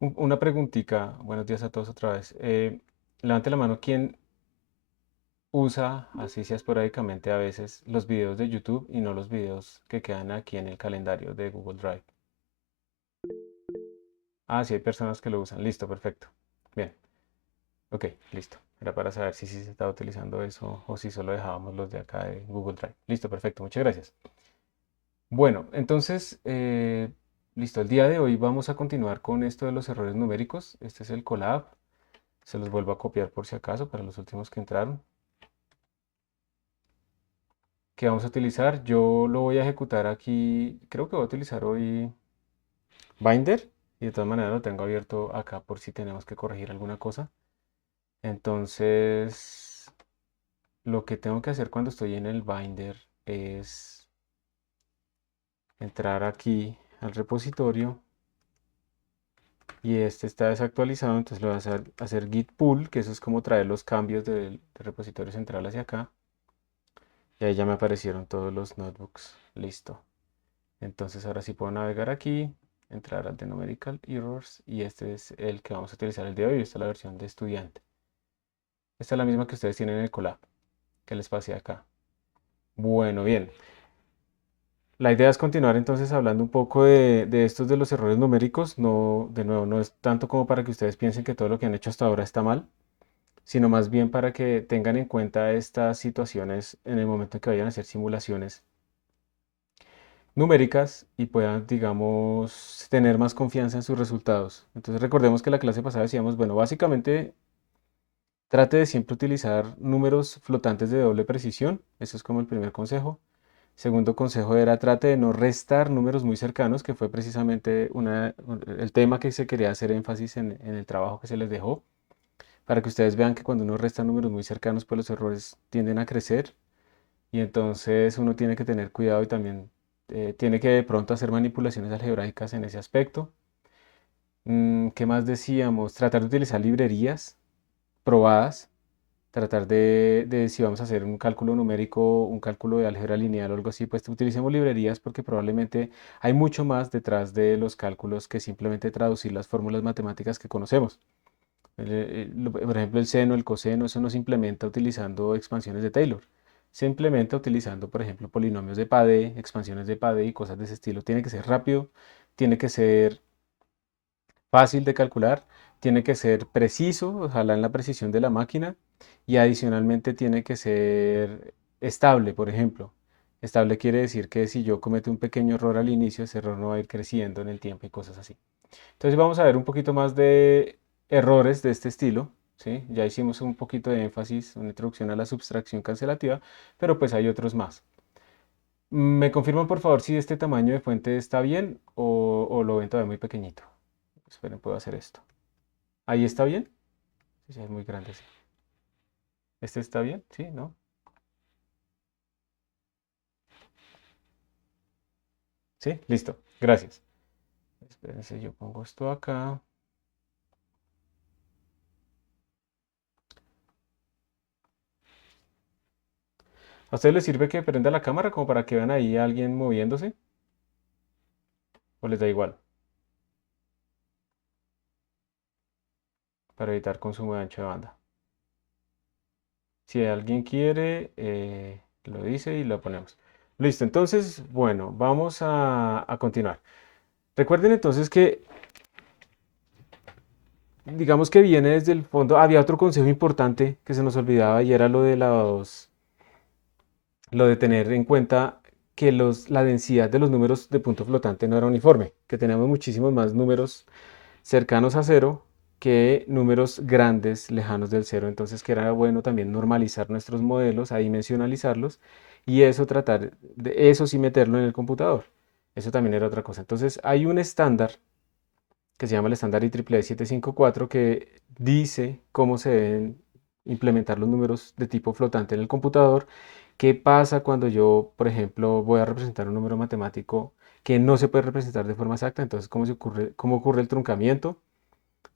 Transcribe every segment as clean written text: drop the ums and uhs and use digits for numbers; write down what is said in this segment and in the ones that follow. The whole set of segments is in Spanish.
Una preguntita, buenos días a todos otra vez. Levante la mano, ¿quién usa, así sea esporádicamente a veces, los videos de YouTube y no los videos que quedan aquí en el calendario de Google Drive? Ah, sí, hay personas que lo usan. Listo, perfecto. Bien, ok, listo. Era para saber si sí se estaba utilizando eso o si solo dejábamos los de acá de Google Drive. Listo, perfecto, muchas gracias. Bueno, entonces, listo, el día de hoy vamos a continuar con esto de los errores numéricos. Este es el Colab. Se los vuelvo a copiar por si acaso para los últimos que entraron. ¿Qué vamos a utilizar? Yo lo voy a ejecutar aquí. Creo que voy a utilizar hoy Binder. Y de todas maneras lo tengo abierto acá por si tenemos que corregir alguna cosa. Entonces, lo que tengo que hacer cuando estoy en el Binder es entrar aquí al repositorio. Y este está desactualizado, entonces le voy a hacer git pull, que eso es como traer los cambios del repositorio central hacia acá. Y ahí ya me aparecieron todos los notebooks. Listo. Entonces ahora sí puedo navegar aquí, entrar al de Numerical Errors y este es el que vamos a utilizar el día de hoy. Esta es la versión de estudiante. Esta es la misma que ustedes tienen en el Colab, que les pasé acá. Bueno, bien. La idea es continuar entonces hablando un poco de estos de los errores numéricos. No, de nuevo, no es tanto como para que ustedes piensen que todo lo que han hecho hasta ahora está mal, sino más bien para que tengan en cuenta estas situaciones en el momento en que vayan a hacer simulaciones numéricas y puedan, digamos, tener más confianza en sus resultados. Entonces recordemos que la clase pasada decíamos, bueno, básicamente trate de siempre utilizar números flotantes de doble precisión. Eso es como el primer consejo. Segundo consejo era trate de no restar números muy cercanos, que fue precisamente el tema que se quería hacer énfasis en el trabajo que se les dejó, para que ustedes vean que cuando uno resta números muy cercanos, pues los errores tienden a crecer y entonces uno tiene que tener cuidado y también tiene que de pronto hacer manipulaciones algebraicas en ese aspecto. ¿Qué más decíamos? Tratar de utilizar librerías probadas, tratar si vamos a hacer un cálculo numérico, un cálculo de álgebra lineal o algo así, pues utilicemos librerías porque probablemente hay mucho más detrás de los cálculos que simplemente traducir las fórmulas matemáticas que conocemos. Por ejemplo, el seno, el coseno, eso no se implementa utilizando expansiones de Taylor. Se implementa utilizando, por ejemplo, polinomios de Padé, expansiones de Padé y cosas de ese estilo. Tiene que ser rápido, tiene que ser fácil de calcular, tiene que ser preciso, ojalá en la precisión de la máquina, y adicionalmente tiene que ser estable, por ejemplo. Estable quiere decir que si yo cometo un pequeño error al inicio, ese error no va a ir creciendo en el tiempo y cosas así. Entonces vamos a ver un poquito más de errores de este estilo, ¿sí? Ya hicimos un poquito de énfasis, una introducción a la subtracción cancelativa, pero pues hay otros más. ¿Me confirman por favor si este tamaño de fuente está bien o lo ven todavía muy pequeñito? Esperen, puedo hacer esto. ¿Ahí está bien? Sí, es muy grande, sí. ¿Este está bien? ¿Sí? ¿No? ¿Sí? Listo. Gracias. Espérense, yo pongo esto acá. ¿A ustedes les sirve que prenda la cámara como para que vean ahí a alguien moviéndose? ¿O les da igual? Para evitar consumo de ancho de banda. Si alguien quiere, lo dice y lo ponemos. Listo, entonces, bueno, vamos a continuar. Recuerden entonces que, digamos que viene desde el fondo, había otro consejo importante que se nos olvidaba y era lo de tener en cuenta que la densidad de los números de punto flotante no era uniforme, que teníamos muchísimos más números cercanos a cero que números grandes lejanos del cero. Entonces que era bueno también normalizar nuestros modelos, adimensionalizarlos y eso tratar de eso sí meterlo en el computador. Eso también era otra cosa. Entonces hay un estándar que se llama el estándar IEEE 754 que dice cómo se deben implementar los números de tipo flotante en el computador. ¿Qué pasa cuando yo, por ejemplo, voy a representar un número matemático que no se puede representar de forma exacta? Entonces, cómo ocurre el truncamiento?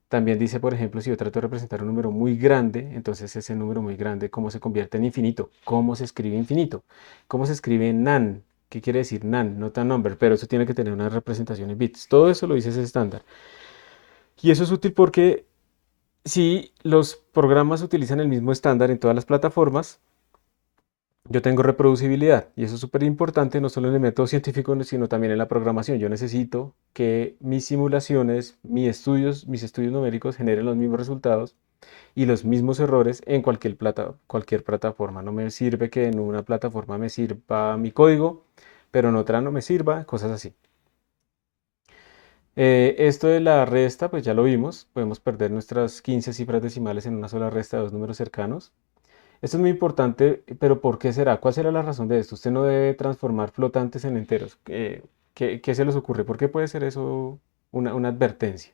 También dice, por ejemplo, si yo trato de representar un número muy grande, entonces ese número muy grande, ¿cómo se convierte en infinito? ¿Cómo se escribe infinito? ¿Cómo se escribe nan? ¿Qué quiere decir nan? Not a number, pero eso tiene que tener una representación en bits. Todo eso lo dice ese estándar. Y eso es útil porque si los programas utilizan el mismo estándar en todas las plataformas, yo tengo reproducibilidad y eso es súper importante no solo en el método científico, sino también en la programación. Yo necesito que mis simulaciones, mis estudios numéricos generen los mismos resultados y los mismos errores en cualquier plataforma. No me sirve que en una plataforma me sirva mi código, pero en otra no me sirva, cosas así. Esto de la resta, pues ya lo vimos, podemos perder nuestras 15 cifras decimales en una sola resta de dos números cercanos. Esto es muy importante, pero ¿por qué será? ¿Cuál será la razón de esto? Usted no debe transformar flotantes en enteros. ¿Qué se les ocurre? ¿Por qué puede ser eso una advertencia?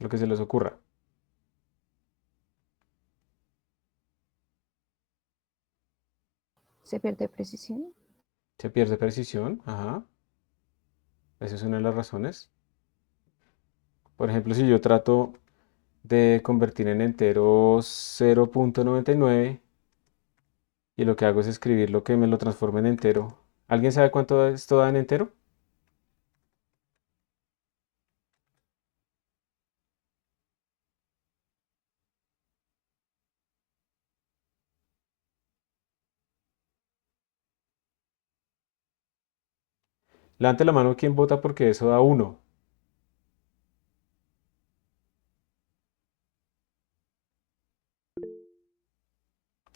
Lo que se les ocurra. Se pierde precisión. Se pierde precisión. Ajá. Esa es una de las razones. Por ejemplo, si yo trato de convertir en enteros 0,99 y lo que hago es escribir lo que me lo transforma en entero. ¿Alguien sabe cuánto esto da en entero? Levante la mano quien vota porque eso da 1.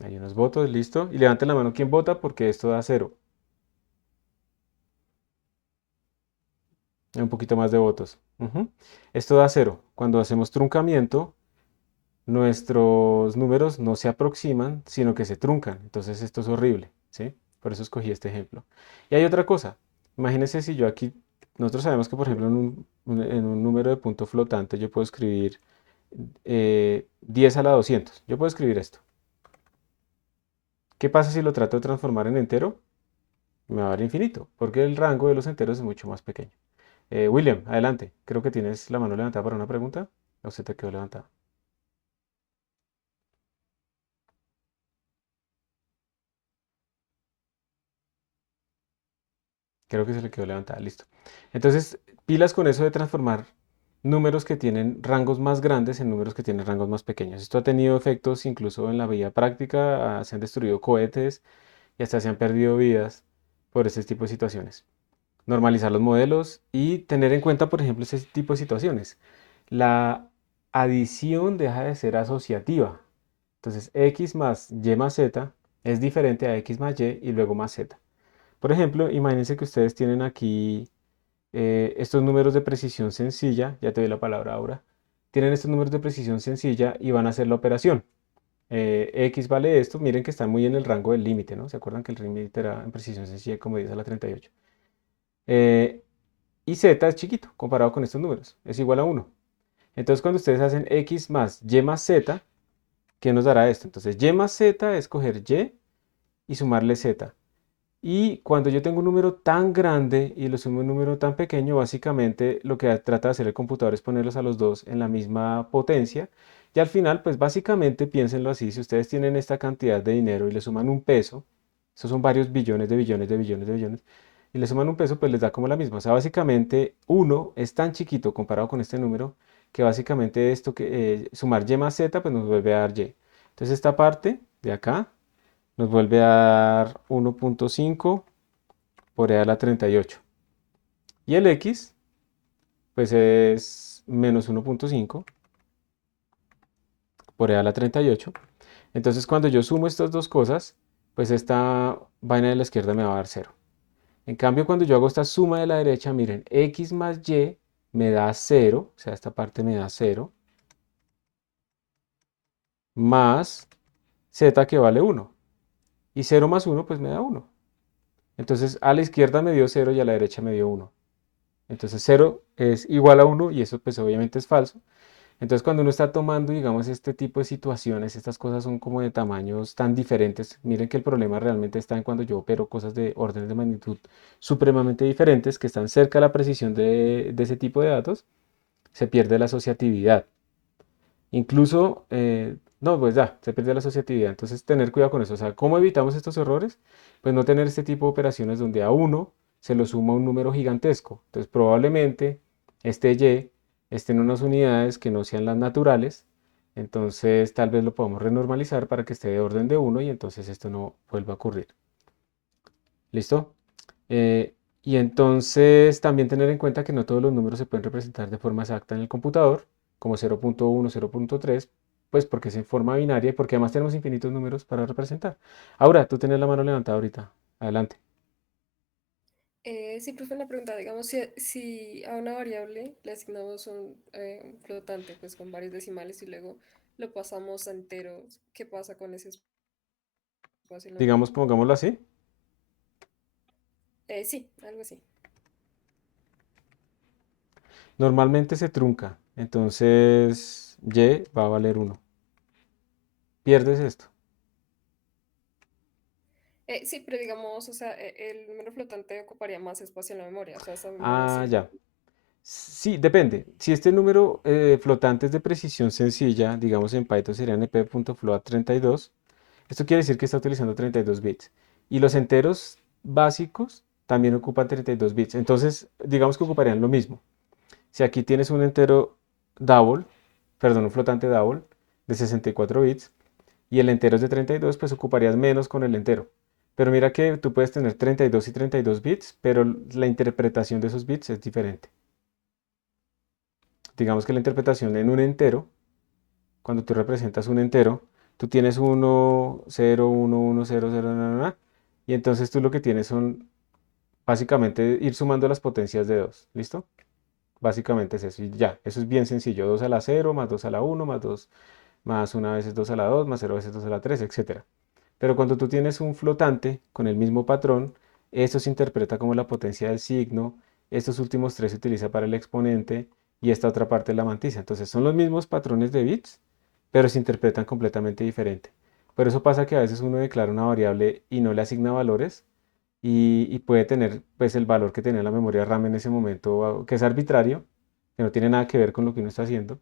Hay unos votos, listo. Y levante la mano quien vota porque esto da 0. Hay un poquito más de votos. Ujú. Esto da 0. Cuando hacemos truncamiento, nuestros números no se aproximan, sino que se truncan. Entonces esto es horrible, ¿sí? Por eso escogí este ejemplo. Y hay otra cosa. Imagínense si yo aquí, nosotros sabemos que por ejemplo en un número de punto flotante yo puedo escribir 10 a la 200. Yo puedo escribir esto. ¿Qué pasa si lo trato de transformar en entero? Me va a dar infinito, porque el rango de los enteros es mucho más pequeño. William, adelante. Creo que tienes la mano levantada para una pregunta. ¿O se te quedó levantada? Creo que se le quedó levantada. Listo. Entonces, pilas con eso de transformar números que tienen rangos más grandes en números que tienen rangos más pequeños. Esto ha tenido efectos incluso en la vida práctica. Se han destruido cohetes y hasta se han perdido vidas por este tipo de situaciones. Normalizar los modelos y tener en cuenta, por ejemplo, ese tipo de situaciones. La adición deja de ser asociativa. Entonces, x más y más z es diferente a x más y luego más z. Por ejemplo, imagínense que ustedes tienen aquí estos números de precisión sencilla, ya te doy la palabra ahora, tienen estos números de precisión sencilla y van a hacer la operación. X vale esto, miren que están muy en el rango del límite, ¿no? ¿Se acuerdan que el límite era en precisión sencilla como 10 a la 38? Eh, y z es chiquito comparado con estos números, es igual a 1. Entonces, cuando ustedes hacen x más y más z, ¿qué nos dará esto? Entonces, y más z es coger y sumarle z. Y cuando yo tengo un número tan grande y lo sumo a un número tan pequeño, básicamente lo que trata de hacer el computador es ponerlos a los dos en la misma potencia. Y al final, pues básicamente piénsenlo así, si ustedes tienen esta cantidad de dinero y le suman un peso, esos son varios billones de billones de billones de billones, y le suman un peso, pues les da como la misma. O sea, básicamente uno es tan chiquito comparado con este número que básicamente esto que sumar y más z, pues nos vuelve a dar y. Entonces esta parte de acá nos vuelve a dar 1,5 por e a la 38. Y el x, pues es menos 1,5 por e a la 38. Entonces, cuando yo sumo estas dos cosas, pues esta vaina de la izquierda me va a dar 0. En cambio, cuando yo hago esta suma de la derecha, miren, x más y me da 0, o sea, esta parte me da 0, más z que vale 1. Y 0 más 1, pues me da 1. Entonces, a la izquierda me dio 0 y a la derecha me dio 1. Entonces 0 es igual a 1 y eso pues obviamente es falso. Entonces cuando uno está tomando, digamos, este tipo de situaciones, estas cosas son como de tamaños tan diferentes. Miren que el problema realmente está en cuando yo opero cosas de órdenes de magnitud supremamente diferentes que están cerca de la precisión de ese tipo de datos, se pierde la asociatividad. Incluso, no, pues ya, se pierde la asociatividad. Entonces tener cuidado con eso. O sea, ¿cómo evitamos estos errores? Pues no tener este tipo de operaciones donde a uno se lo suma un número gigantesco. Entonces probablemente este y esté en unas unidades que no sean las naturales. Entonces tal vez lo podamos renormalizar para que esté de orden de uno y entonces esto no vuelva a ocurrir. ¿Listo? Y entonces también tener en cuenta que no todos los números se pueden representar de forma exacta en el computador, como 0.1, 0.3, pues porque es en forma binaria y porque además tenemos infinitos números para representar. Ahora, tú tienes la mano levantada ahorita. Adelante. Sí, profe, una pregunta, digamos, si a una variable le asignamos un flotante, pues con varios decimales y luego lo pasamos a enteros, ¿qué pasa con ese espacio en la Digamos, memoria? pongámoslo así. Sí, algo así. Normalmente se trunca. Entonces, y va a valer uno. Pierdes esto. Sí, pero digamos, o sea, el número flotante ocuparía más espacio en la memoria, o sea, esa memoria Ah, sirve. ya. Sí, depende. Si este número flotante es de precisión sencilla, digamos en Python sería np.float32, esto quiere decir que está utilizando 32 bits. Y los enteros básicos también ocupan 32 bits. Entonces, digamos que ocuparían lo mismo. Si aquí tienes un entero double, perdón, un flotante double de 64 bits y el entero es de 32, pues ocuparías menos con el entero. Pero mira que tú puedes tener 32 y 32 bits, pero la interpretación de esos bits es diferente. Digamos que la interpretación en un entero, cuando tú representas un entero, tú tienes 1, 0, 1, 1, 0, 0, y entonces tú lo que tienes son básicamente ir sumando las potencias de 2. ¿Listo? Básicamente es eso. Y ya, eso es bien sencillo. 2 a la 0 más 2 a la 1 más 2 más 1 veces 2 a la 2 más 0 veces 2 a la 3, etcétera. Pero cuando tú tienes un flotante con el mismo patrón, esto se interpreta como la potencia del signo, estos últimos tres se utiliza para el exponente y esta otra parte es la mantisa. Entonces son los mismos patrones de bits, pero se interpretan completamente diferente. Por eso pasa que a veces uno declara una variable y no le asigna valores y puede tener pues el valor que tenía la memoria RAM en ese momento, que es arbitrario, que no tiene nada que ver con lo que uno está haciendo.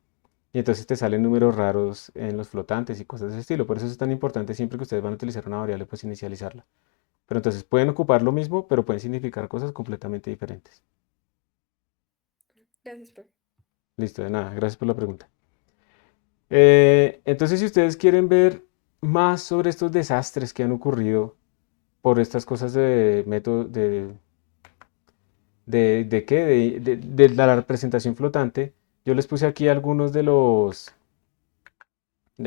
Y entonces te salen números raros en los flotantes y cosas de ese estilo. Por eso es tan importante siempre que ustedes van a utilizar una variable, pues inicializarla. Pero entonces pueden ocupar lo mismo, pero pueden significar cosas completamente diferentes. Gracias, profe. Listo, de nada. Gracias por la pregunta. Entonces, si ustedes quieren ver más sobre estos desastres que han ocurrido por estas cosas de método, de qué, de la representación flotante, yo les puse aquí algunos de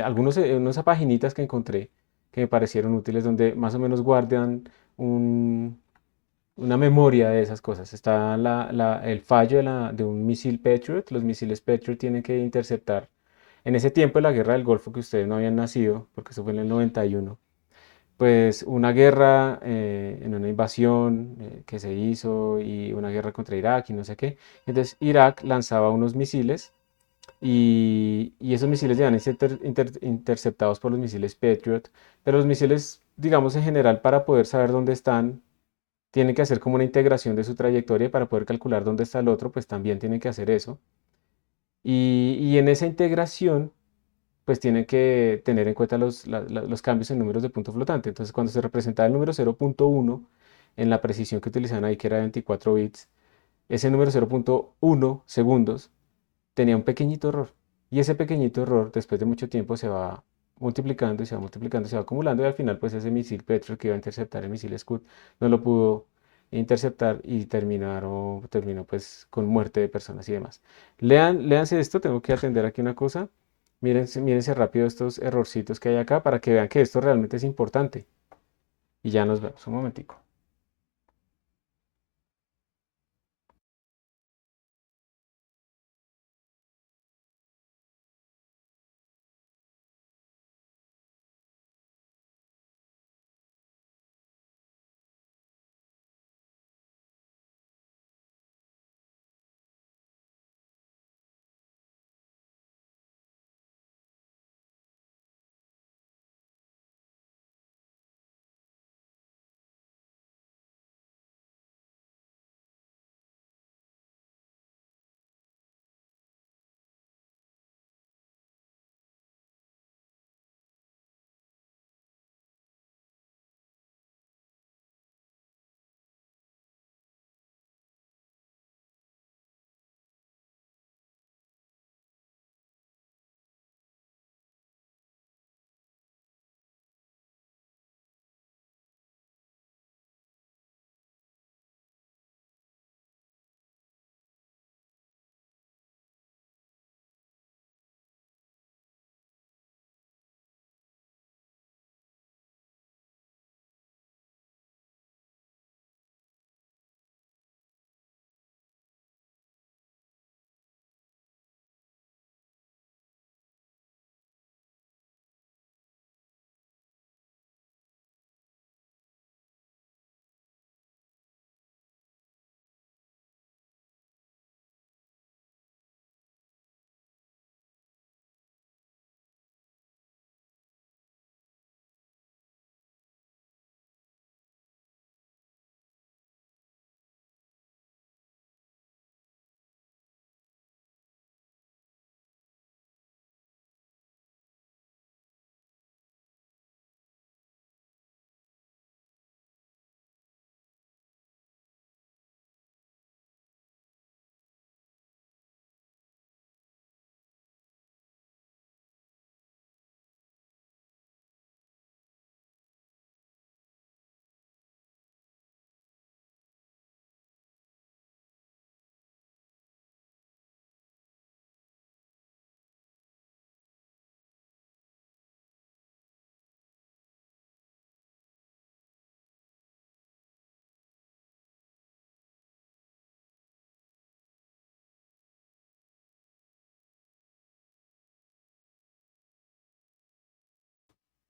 algunos, unas paginitas que encontré que me parecieron útiles, donde más o menos guardan un- una memoria de esas cosas. Está el fallo de un misil Patriot. Los misiles Patriot tienen que interceptar. En ese tiempo de la guerra del Golfo, que ustedes no habían nacido, porque eso fue en el 91, pues una guerra en una invasión que se hizo y una guerra contra Irak y no sé qué. Entonces Irak lanzaba unos misiles y esos misiles ya ser interceptados por los misiles Patriot, pero los misiles, digamos en general, para poder saber dónde están, tienen que hacer como una integración de su trayectoria y para poder calcular dónde está el otro, pues también tienen que hacer eso. Y en esa integración, pues tienen que tener en cuenta los cambios en números de punto flotante. Entonces, cuando se representaba el número 0.1 en la precisión que utilizaban ahí, que era 24 bits, ese número 0.1 segundos tenía un pequeñito error. Y ese pequeñito error, después de mucho tiempo, se va multiplicando y se va multiplicando y se va acumulando. Y al final, pues ese misil Patriot que iba a interceptar el misil Scud no lo pudo interceptar y terminó pues con muerte de personas y demás. Léanse esto, tengo que atender aquí una cosa. Mírense rápido estos errorcitos que hay acá para que vean que esto realmente es importante. Y ya nos vemos un momentico.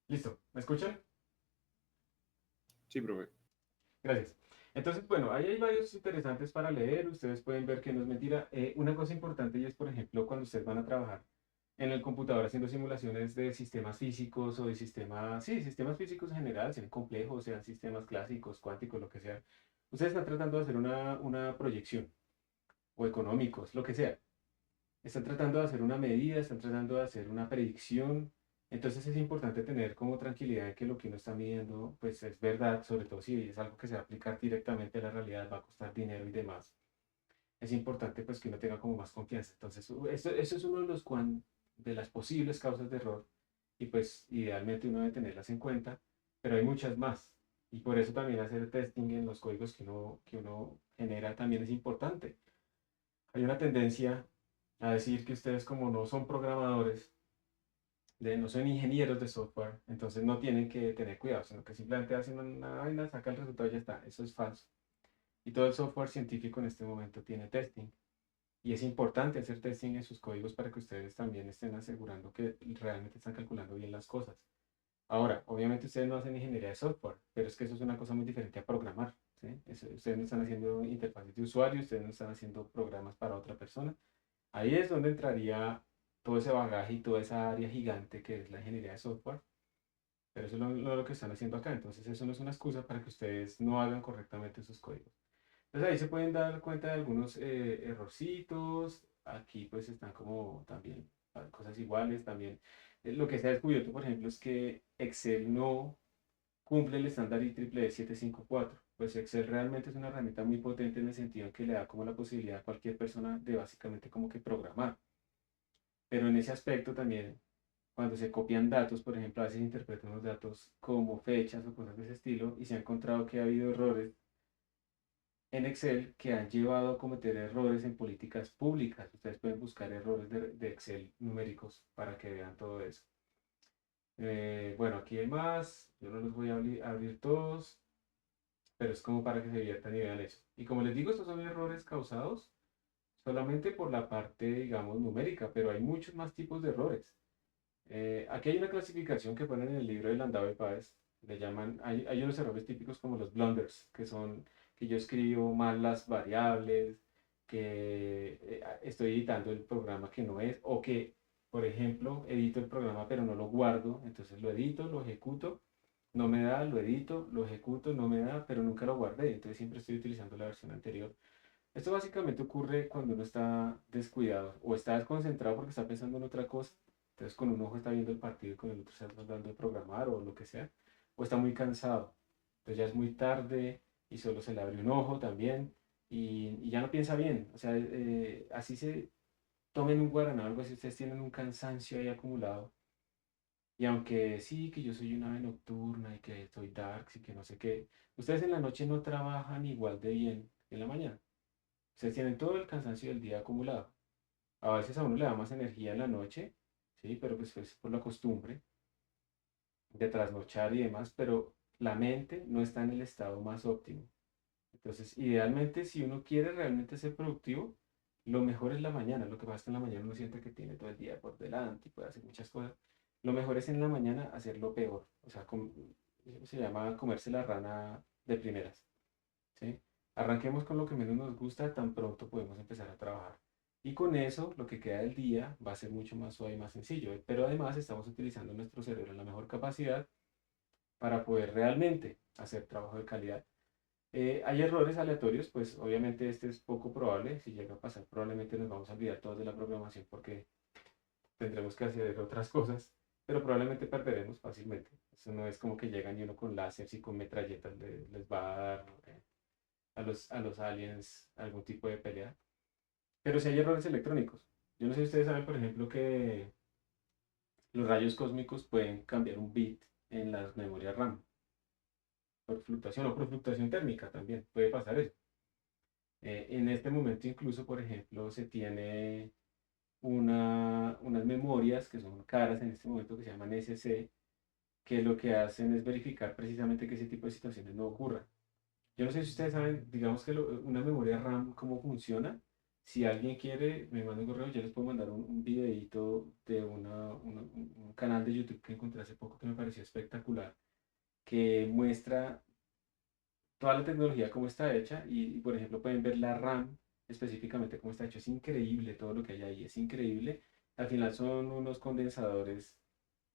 Listo, ¿me escuchan? Sí, profe. Gracias. Entonces, bueno, ahí hay varios interesantes para leer. Ustedes pueden ver que no es mentira. Una cosa importante y es, por ejemplo, cuando ustedes van a trabajar en el computador haciendo simulaciones de sistemas físicos o de sistemas, sí, sistemas físicos en general, sean complejos, sean sistemas clásicos, cuánticos, lo que sea. Ustedes están tratando de hacer una proyección o económicos, lo que sea. Están tratando de hacer una medida, están tratando de hacer una predicción. Entonces es importante tener como tranquilidad de que lo que uno está midiendo pues es verdad, sobre todo si es algo que se va a aplicar directamente a la realidad, va a costar dinero y demás. Es importante pues que uno tenga como más confianza. Entonces eso es uno de de las posibles causas de error y pues idealmente uno debe tenerlas en cuenta, pero hay muchas más. Y por eso también hacer testing en los códigos que uno genera también es importante. Hay una tendencia a decir que ustedes como no son programadores, no son ingenieros de software, entonces no tienen que tener cuidado, sino que simplemente hacen una vaina, sacan el resultado y ya está. Eso es falso. Y todo el software científico en este momento tiene testing. Y es importante hacer testing en sus códigos para que ustedes también estén asegurando que realmente están calculando bien las cosas. Ahora, obviamente ustedes no hacen ingeniería de software, pero es que eso es una cosa muy diferente a programar. ¿Sí? Ustedes no están haciendo interfaces de usuario, ustedes no están haciendo programas para otra persona. Ahí es donde entraría todo ese bagaje y toda esa área gigante que es la ingeniería de software, pero eso es lo que están haciendo acá. Entonces eso no es una excusa para que ustedes no hagan correctamente sus códigos. Entonces ahí se pueden dar cuenta de algunos errorcitos. Aquí pues están como también cosas iguales. También lo que se ha descubierto, por ejemplo, es que Excel no cumple el estándar IEEE 754. Pues Excel realmente es una herramienta muy potente en el sentido en que le da como la posibilidad a cualquier persona de básicamente como que programar. Pero en ese aspecto también, cuando se copian datos, por ejemplo, a veces interpretan los datos como fechas o cosas de ese estilo y se ha encontrado que ha habido errores en Excel que han llevado a cometer errores en políticas públicas. Ustedes pueden buscar errores de Excel numéricos para que vean todo eso. Bueno, aquí hay más. Yo no los voy a abrir todos, pero es como para que se diviertan y vean eso. Y como les digo, estos son errores causados solamente por la parte, digamos, numérica, pero hay muchos más tipos de errores. Aquí hay una clasificación que ponen en el libro de Landau y Páez. Le llaman, hay unos errores típicos como los blunders, que son que yo escribo mal las variables, que estoy editando el programa que no es, o que, por ejemplo, edito el programa pero no lo guardo, entonces lo edito, lo ejecuto, no me da, lo edito, lo ejecuto, no me da, pero nunca lo guardé, entonces siempre estoy utilizando la versión anterior. Esto básicamente ocurre cuando uno está descuidado o está desconcentrado porque está pensando en otra cosa. Entonces con un ojo está viendo el partido y con el otro está tratando de programar o lo que sea. O está muy cansado. Entonces ya es muy tarde y solo se le abre un ojo también y ya no piensa bien. O sea, así se tomen un guaraná o algo así, ustedes tienen un cansancio ahí acumulado. Y aunque sí, que yo soy una ave nocturna y que soy darks y que no sé qué, ustedes en la noche no trabajan igual de bien que en la mañana. Ustedes tienen todo el cansancio del día acumulado. A veces a uno le da más energía en la noche, sí, pero pues es por la costumbre de trasnochar y demás, pero la mente no está en el estado más óptimo. Entonces, idealmente, si uno quiere realmente ser productivo, lo mejor es la mañana. Lo que pasa es que en la mañana uno siente que tiene todo el día por delante y puede hacer muchas cosas. Lo mejor es en la mañana hacer lo peor. O sea, eso se llama comerse la rana de primeras. ¿Sí? Arranquemos con lo que menos nos gusta, tan pronto podemos empezar a trabajar. Y con eso, lo que queda del día va a ser mucho más suave y más sencillo. Pero además estamos utilizando nuestro cerebro en la mejor capacidad para poder realmente hacer trabajo de calidad. Hay errores aleatorios, pues obviamente este es poco probable. Si llega a pasar, probablemente nos vamos a olvidar todos de la programación porque tendremos que hacer otras cosas, pero probablemente perderemos fácilmente. Eso no es como que llegan y uno con láseres y con metralletas les va a dar a los aliens algún tipo de pelea. Pero si hay errores electrónicos. Yo no sé si ustedes saben, por ejemplo, que los rayos cósmicos pueden cambiar un bit en las memorias RAM por fluctuación o por fluctuación térmica también. Puede pasar eso. En este momento incluso, por ejemplo, se tiene unas memorias que son caras en este momento que se llaman SC, que lo que hacen es verificar precisamente que ese tipo de situaciones no ocurran. Yo no sé si ustedes saben, digamos que una memoria RAM, cómo funciona. Si alguien quiere, me manda un correo, yo les puedo mandar un videíto de un canal de YouTube que encontré hace poco que me pareció espectacular, que muestra toda la tecnología cómo está hecha y, por ejemplo, pueden ver la RAM específicamente cómo está hecho. Es increíble todo lo que hay ahí, es increíble. Al final son unos condensadores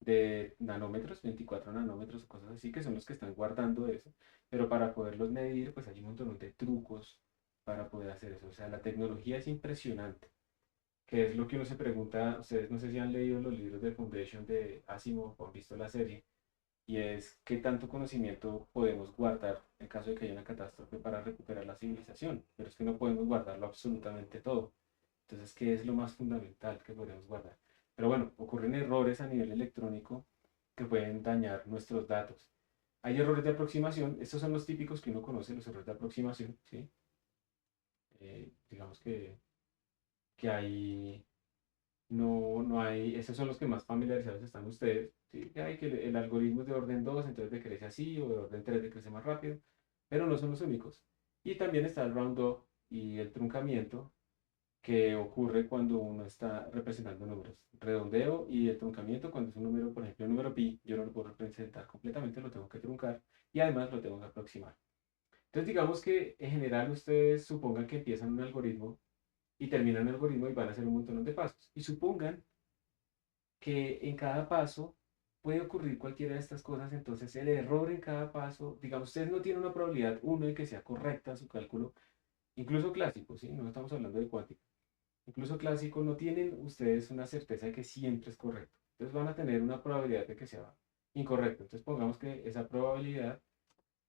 de nanómetros, 24 nanómetros o cosas así, que son los que están guardando eso. Pero para poderlos medir, pues hay un montón de trucos para poder hacer eso. O sea, la tecnología es impresionante. Que es lo que uno se pregunta, ustedes no sé si han leído los libros de Foundation de Asimov o han visto la serie, y es qué tanto conocimiento podemos guardar en caso de que haya una catástrofe para recuperar la civilización, pero es que no podemos guardarlo absolutamente todo. Entonces, ¿qué es lo más fundamental que podemos guardar? Pero bueno, ocurren errores a nivel electrónico que pueden dañar nuestros datos. Hay errores de aproximación, estos son los típicos que uno conoce, los errores de aproximación, ¿sí? Digamos que hay no hay, esos son los que más familiarizados están ustedes, ¿sí? Que hay que el algoritmo es de orden 2 entonces decrece así, o de orden 3 decrece más rápido, pero no son los únicos. Y también está el round up y el truncamiento que ocurre cuando uno está representando números. Redondeo y el truncamiento cuando es un número, por ejemplo, un número pi, yo no lo puedo representar completamente, lo tengo que truncar y además lo tengo que aproximar. Entonces digamos que en general ustedes supongan que empiezan un algoritmo y terminan el algoritmo y van a hacer un montón de pasos. Y supongan que en cada paso puede ocurrir cualquiera de estas cosas, entonces el error en cada paso, digamos, ustedes no tienen una probabilidad uno de que sea correcta su cálculo, incluso clásico, ¿sí? No estamos hablando de cuántico. Incluso clásico no tienen ustedes una certeza de que siempre es correcto. Entonces van a tener una probabilidad de que sea incorrecto. Entonces pongamos que esa probabilidad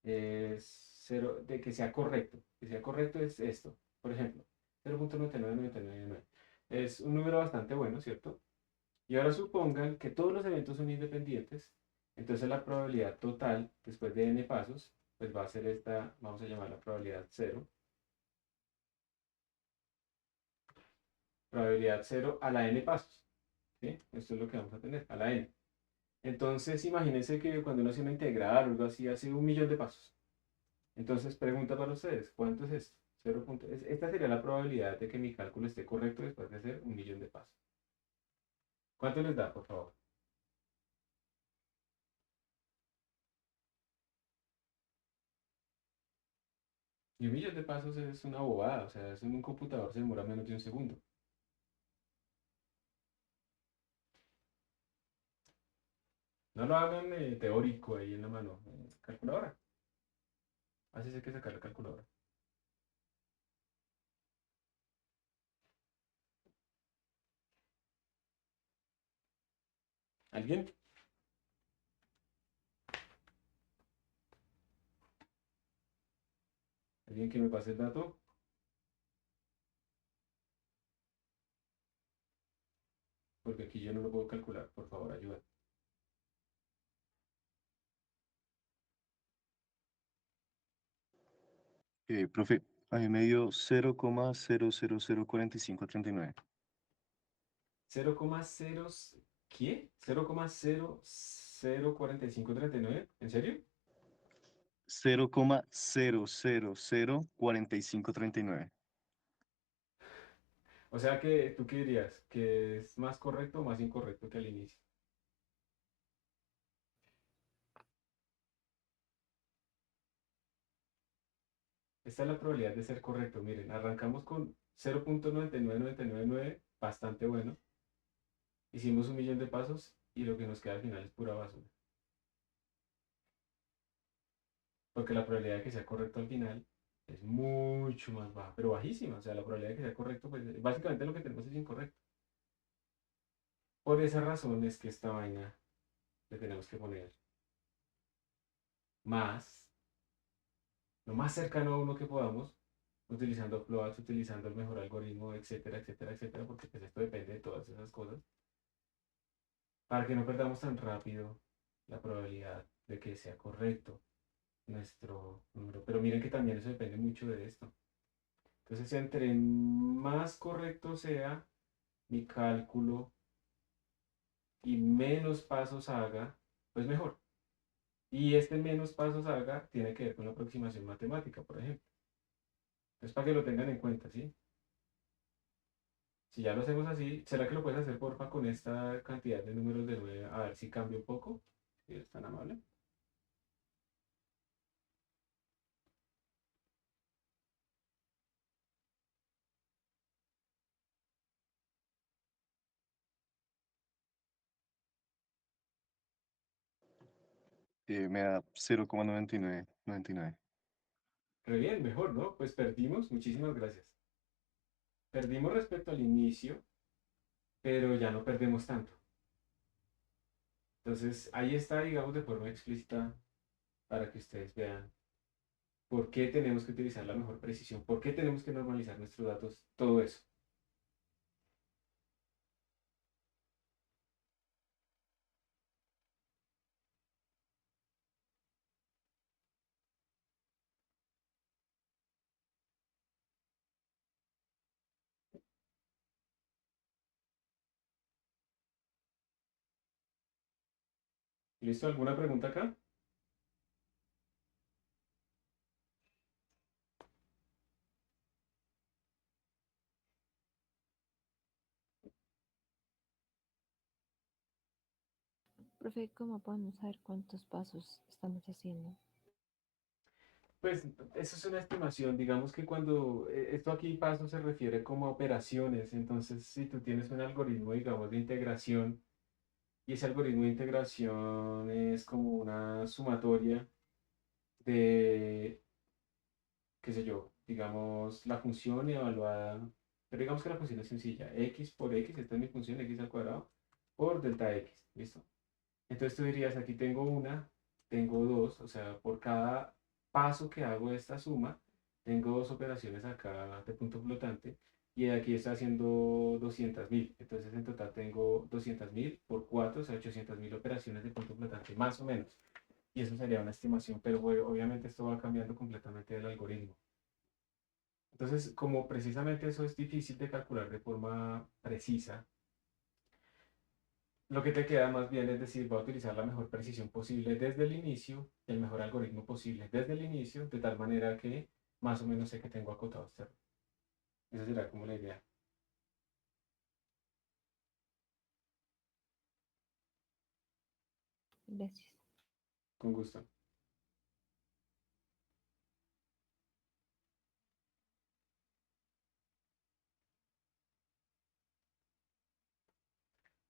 es cero, de que sea correcto. Que sea correcto es esto. Por ejemplo, 0.99999. Es un número bastante bueno, ¿cierto? Y ahora supongan que todos los eventos son independientes, entonces la probabilidad total, después de n pasos, pues va a ser esta, vamos a llamarla probabilidad cero. Probabilidad cero a la n pasos, ¿sí? Esto es lo que vamos a tener, a la n. Entonces imagínense que cuando uno hace una integral o algo así, hace 1.000.000 de pasos. Entonces pregunta para ustedes, ¿cuánto es esto? Esta sería la probabilidad de que mi cálculo esté correcto después de hacer 1.000.000 de pasos. ¿Cuánto les da, por favor? Y 1.000.000 de pasos es una bobada, o sea, eso en un computador se demora menos de un segundo. No lo hagan teórico ahí en la mano. Calculadora. Así es, hay que sacar la calculadora. ¿Alguien? ¿Alguien que me pase el dato? Porque aquí yo no lo puedo calcular. Por favor, ayuda. Profe, ahí me dio 0,0004539. 0,0. ¿Qué? 0,0004539. ¿En serio? 0,0004539. O sea que, ¿tú qué dirías? ¿Que es más correcto o más incorrecto que al inicio? Esta es la probabilidad de ser correcto. Miren, arrancamos con 0.99999, bastante bueno. Hicimos 1.000.000 de pasos y lo que nos queda al final es pura basura. Porque la probabilidad de que sea correcto al final es mucho más baja, pero bajísima. O sea, la probabilidad de que sea correcto, pues básicamente lo que tenemos es incorrecto. Por esa razón es que esta vaina le tenemos que poner más, lo más cercano a uno que podamos, utilizando floats, utilizando el mejor algoritmo, etcétera, etcétera, etcétera, porque pues esto depende de todas esas cosas, para que no perdamos tan rápido la probabilidad de que sea correcto nuestro número. Pero miren que también eso depende mucho de esto. Entonces, entre más correcto sea mi cálculo y menos pasos haga, pues mejor. Y este menos pasos haga tiene que ver con la aproximación matemática, por ejemplo. Entonces, para que lo tengan en cuenta, ¿sí? Si ya lo hacemos así, ¿será que lo puedes hacer porfa con esta cantidad de números de 9? A ver si cambia un poco. Si eres tan amable. Me da 0,99. Re bien, mejor, ¿no? Pues perdimos, muchísimas gracias. Perdimos respecto al inicio, pero ya no perdemos tanto. Entonces, ahí está, digamos, de forma explícita para que ustedes vean por qué tenemos que utilizar la mejor precisión, por qué tenemos que normalizar nuestros datos, todo eso. ¿Listo? ¿Alguna pregunta acá? Profe, ¿cómo podemos saber cuántos pasos estamos haciendo? Pues eso es una estimación, digamos que cuando esto aquí paso se refiere como a operaciones, entonces si tú tienes un algoritmo, digamos, de integración, y ese algoritmo de integración es como una sumatoria de, qué sé yo, digamos, la función evaluada, pero digamos que la función es sencilla, x por x, esta es mi función, x al cuadrado, por delta x, ¿listo? Entonces tú dirías, aquí tengo una, tengo dos, o sea, por cada paso que hago de esta suma, tengo dos operaciones acá de punto flotante, y aquí está haciendo 200.000. Entonces en total tengo 200.000 por 4, o sea, 800.000 operaciones de punto flotante, más o menos. Y eso sería una estimación, pero bueno, obviamente esto va cambiando completamente el algoritmo. Entonces, como precisamente eso es difícil de calcular de forma precisa, lo que te queda más bien es decir, voy a utilizar la mejor precisión posible desde el inicio, el mejor algoritmo posible desde el inicio, de tal manera que más o menos sé que tengo acotado este error. Esa será como la idea. Gracias. Con gusto.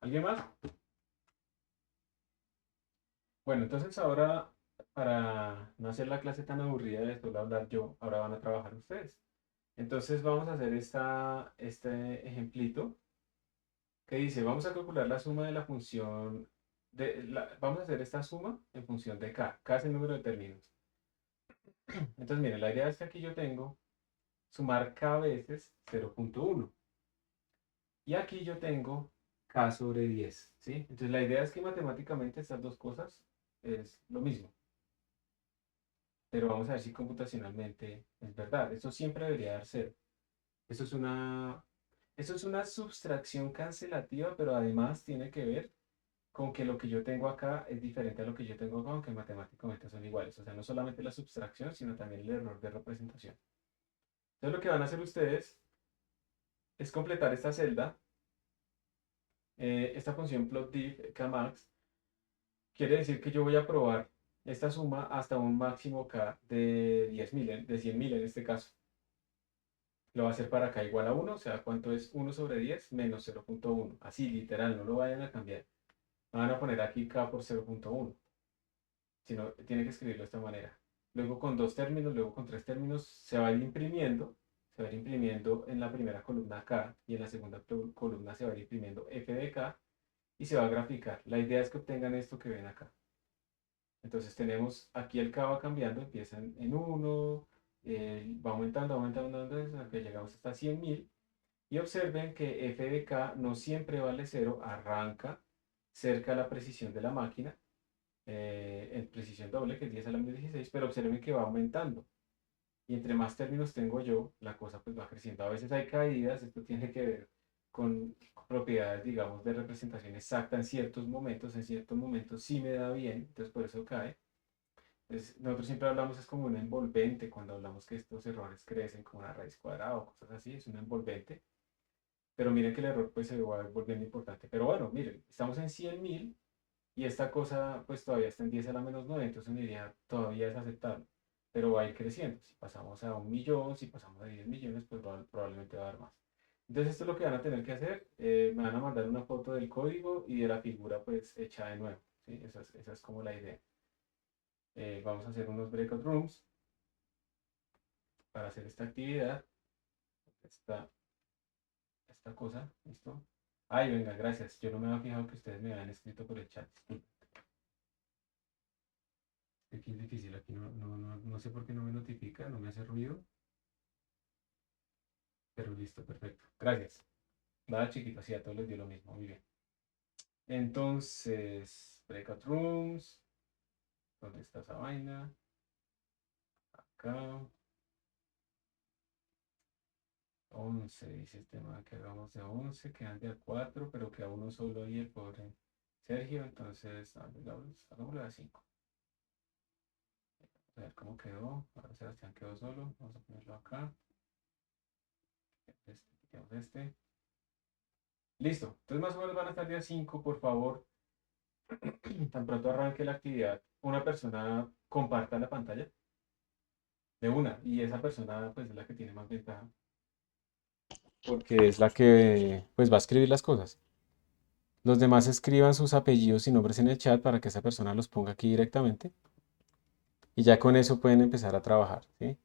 ¿Alguien más? Bueno, entonces ahora, para no hacer la clase tan aburrida de solo hablar yo, ahora van a trabajar ustedes. Entonces vamos a hacer este ejemplito que dice, vamos a calcular la suma de la función, vamos a hacer esta suma en función de k. K es el número de términos. Entonces, miren, la idea es que aquí yo tengo sumar k veces 0,1. Y aquí yo tengo k sobre 10, ¿sí? Entonces, la idea es que matemáticamente estas dos cosas es lo mismo. Pero vamos a ver si computacionalmente es verdad. Esto siempre debería dar 0. Eso es una, eso es una subtracción cancelativa, pero además tiene que ver con que lo que yo tengo acá es diferente a lo que yo tengo acá, aunque matemáticamente son iguales. O sea, no solamente la subtracción, sino también el error de representación. Entonces, lo que van a hacer ustedes es completar esta celda, esta función plotdiff kmax, quiere decir que yo voy a probar esta suma hasta un máximo k de 10.000, de 100.000 en este caso. Lo va a hacer para k igual a 1, o sea, ¿cuánto es 1 sobre 10 menos 0,1? Así, literal, no lo vayan a cambiar. No van a poner aquí k por 0,1, sino tiene que escribirlo de esta manera. Luego con dos términos, luego con tres términos, se va a ir imprimiendo en la primera columna k y en la segunda columna se va a ir imprimiendo f de k y se va a graficar. La idea es que obtengan esto que ven acá. Entonces tenemos aquí el k va cambiando, empieza en 1, va aumentando, aumentando, aumentando, hasta que llegamos hasta 100.000. Y observen que f de k no siempre vale 0, arranca cerca a la precisión de la máquina, en precisión doble, que es 10 a la menos 16, pero observen que va aumentando. Y entre más términos tengo yo, la cosa pues va creciendo. A veces hay caídas, esto tiene que ver con propiedades, digamos, de representación exacta en ciertos momentos sí me da bien, entonces por eso cae. Entonces, nosotros siempre hablamos, es como una envolvente, cuando hablamos que estos errores crecen como una raíz cuadrada o cosas así, es una envolvente. pero miren que el error pues se va volviendo importante. Pero bueno, miren, estamos en 100.000 y esta cosa pues todavía está en 10 a la menos 9, entonces uno diría, todavía es aceptable, pero va a ir creciendo. Si pasamos a 1.000.000, si pasamos a 10 millones, pues probablemente va a haber más. Entonces esto es lo que van a tener que hacer. Me van a mandar una foto del código y de la figura pues hecha de nuevo. ¿Sí? Esa es como la idea. Vamos a hacer unos breakout rooms para hacer esta actividad. Esta cosa, ¿listo? Ay, venga, gracias. Yo no me había fijado que ustedes me habían escrito por el chat. Disculpen. Aquí es difícil, aquí no sé por qué no me notifica, no me hace ruido. Pero listo, perfecto. Gracias. Nada, chiquitos, sí, a todos les dio lo mismo. Muy bien. Entonces, breakout rooms. ¿Dónde está esa vaina? Acá. 11, dice el tema que hagamos de 11, quedan de a 4, pero queda uno solo ahí, el pobre Sergio. Entonces, hagámoslo de a 5. A ver cómo quedó. Ahora Sebastián quedó solo. Vamos a ponerlo acá. Quitamos este. Listo. Entonces más o menos van a estar de a 5, por favor. Tan pronto arranque la actividad, una persona comparta la pantalla de una. Y esa persona pues es la que tiene más ventaja. Porque es la que pues va a escribir las cosas. Los demás escriban sus apellidos y nombres en el chat para que esa persona los ponga aquí directamente. Y ya con eso pueden empezar a trabajar, ¿sí?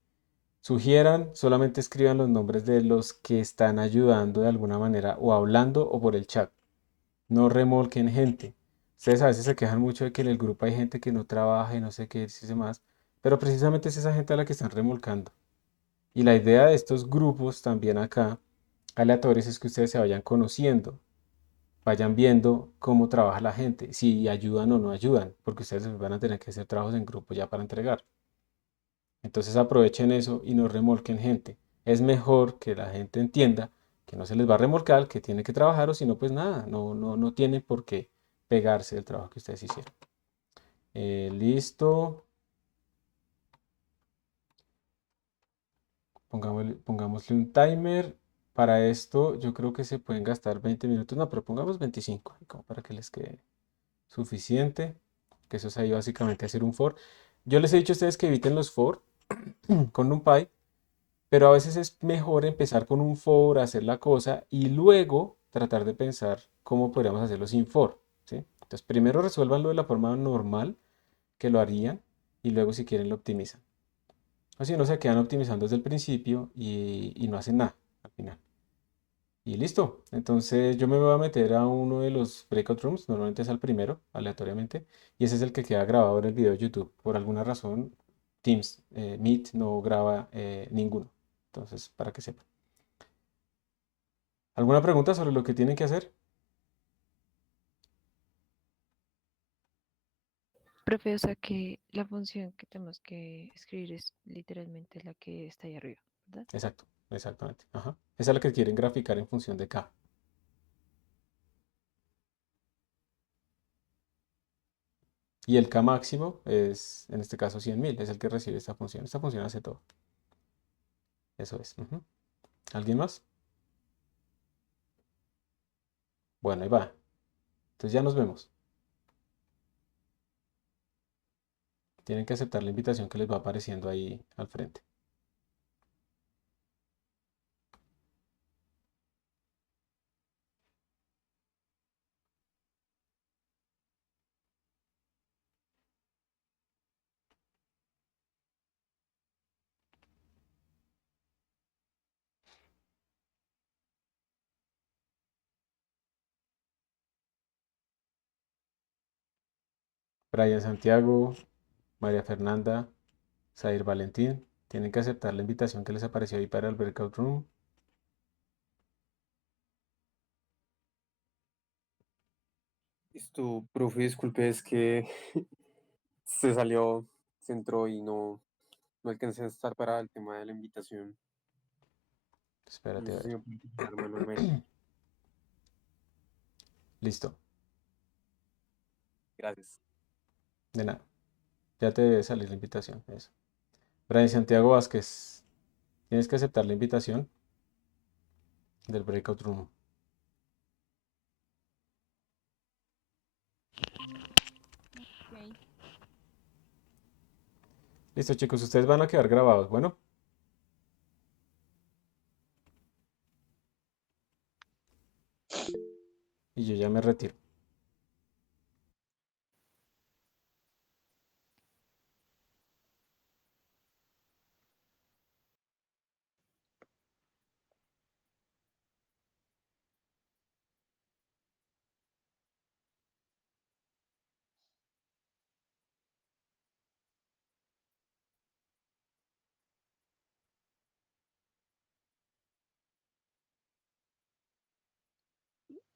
Sugieran, solamente escriban los nombres de los que están ayudando de alguna manera o hablando o por el chat. No remolquen gente. Ustedes a veces se quejan mucho de que en el grupo hay gente que no trabaja y no sé qué dice más, pero precisamente es esa gente a la que están remolcando. Y la idea de estos grupos también acá, aleatorios, es que ustedes se vayan conociendo, vayan viendo cómo trabaja la gente, si ayudan o no ayudan, porque ustedes van a tener que hacer trabajos en grupo ya para entregar. Entonces aprovechen eso y no remolquen gente. Es mejor que la gente entienda que no se les va a remolcar, que tiene que trabajar o si no, pues nada, no tienen por qué pegarse del trabajo que ustedes hicieron. Listo. Pongámosle un timer. Para esto yo creo que se pueden gastar 20 minutos, no, pero pongamos 25, como para que les quede suficiente. Que eso es ahí básicamente hacer un for. Yo les he dicho a ustedes que eviten los for con NumPy. Pero a veces es mejor empezar con un for, hacer la cosa y luego tratar de pensar cómo podríamos hacerlo sin for, ¿sí? Entonces, primero resuélvanlo de la forma normal que lo harían y luego si quieren lo optimizan. O si no, se quedan optimizando desde el principio y no hacen nada al final. Y listo. Entonces yo me voy a meter a uno de los breakout rooms, normalmente es al primero, aleatoriamente, y ese es el que queda grabado en el video de YouTube. Por alguna razón, Teams, Meet no graba ninguno. Entonces, para que sepan. ¿Alguna pregunta sobre lo que tienen que hacer? Profe, o sea que la función que tenemos que escribir es literalmente la que está ahí arriba, ¿verdad? Exacto, exactamente. Ajá. Esa es la que quieren graficar en función de K. Y el K máximo es, en este caso, 100.000. Es el que recibe esta función. Esta función hace todo. Eso es. Ujú. ¿Alguien más? Bueno, ahí va. Entonces ya nos vemos. Tienen que aceptar la invitación que les va apareciendo ahí al frente. Brian Santiago, María Fernanda, Zair Valentín. Tienen que aceptar la invitación que les apareció ahí para el breakout room. Esto, profe, disculpe, es que se salió, se entró y no alcancé a estar para el tema de la invitación. No Espérate a sé si ver. me puede quitar manualmente. Listo. Gracias. De nada. Ya te debe salir la invitación. Eso. Brian Santiago Vázquez. Tienes que aceptar la invitación del breakout room. Listo, chicos, ustedes van a quedar grabados. Bueno, y yo ya me retiro.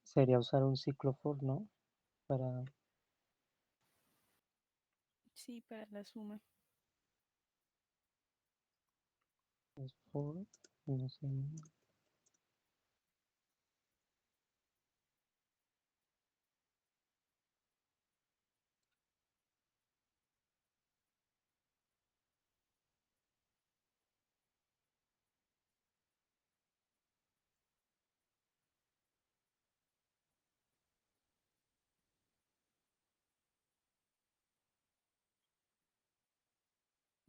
Sería usar un ciclo for, ¿no? Para Sí, para la suma. es for, no sé,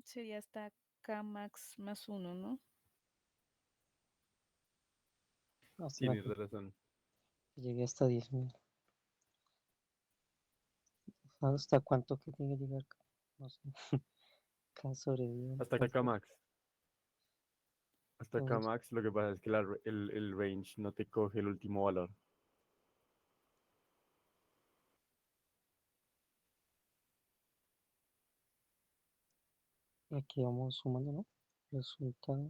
Sería hasta Kmax más uno, ¿no? hasta la Tienes que razón. llegue hasta 10.000. ¿Hasta cuánto que tiene que llegar? No sé. Cada sobrevive. Hasta ¿Cuánto? Kmax. Hasta Entonces, Kmax lo que pasa es que el range no te coge el último valor. aquí vamos sumando, ¿no? Resultado.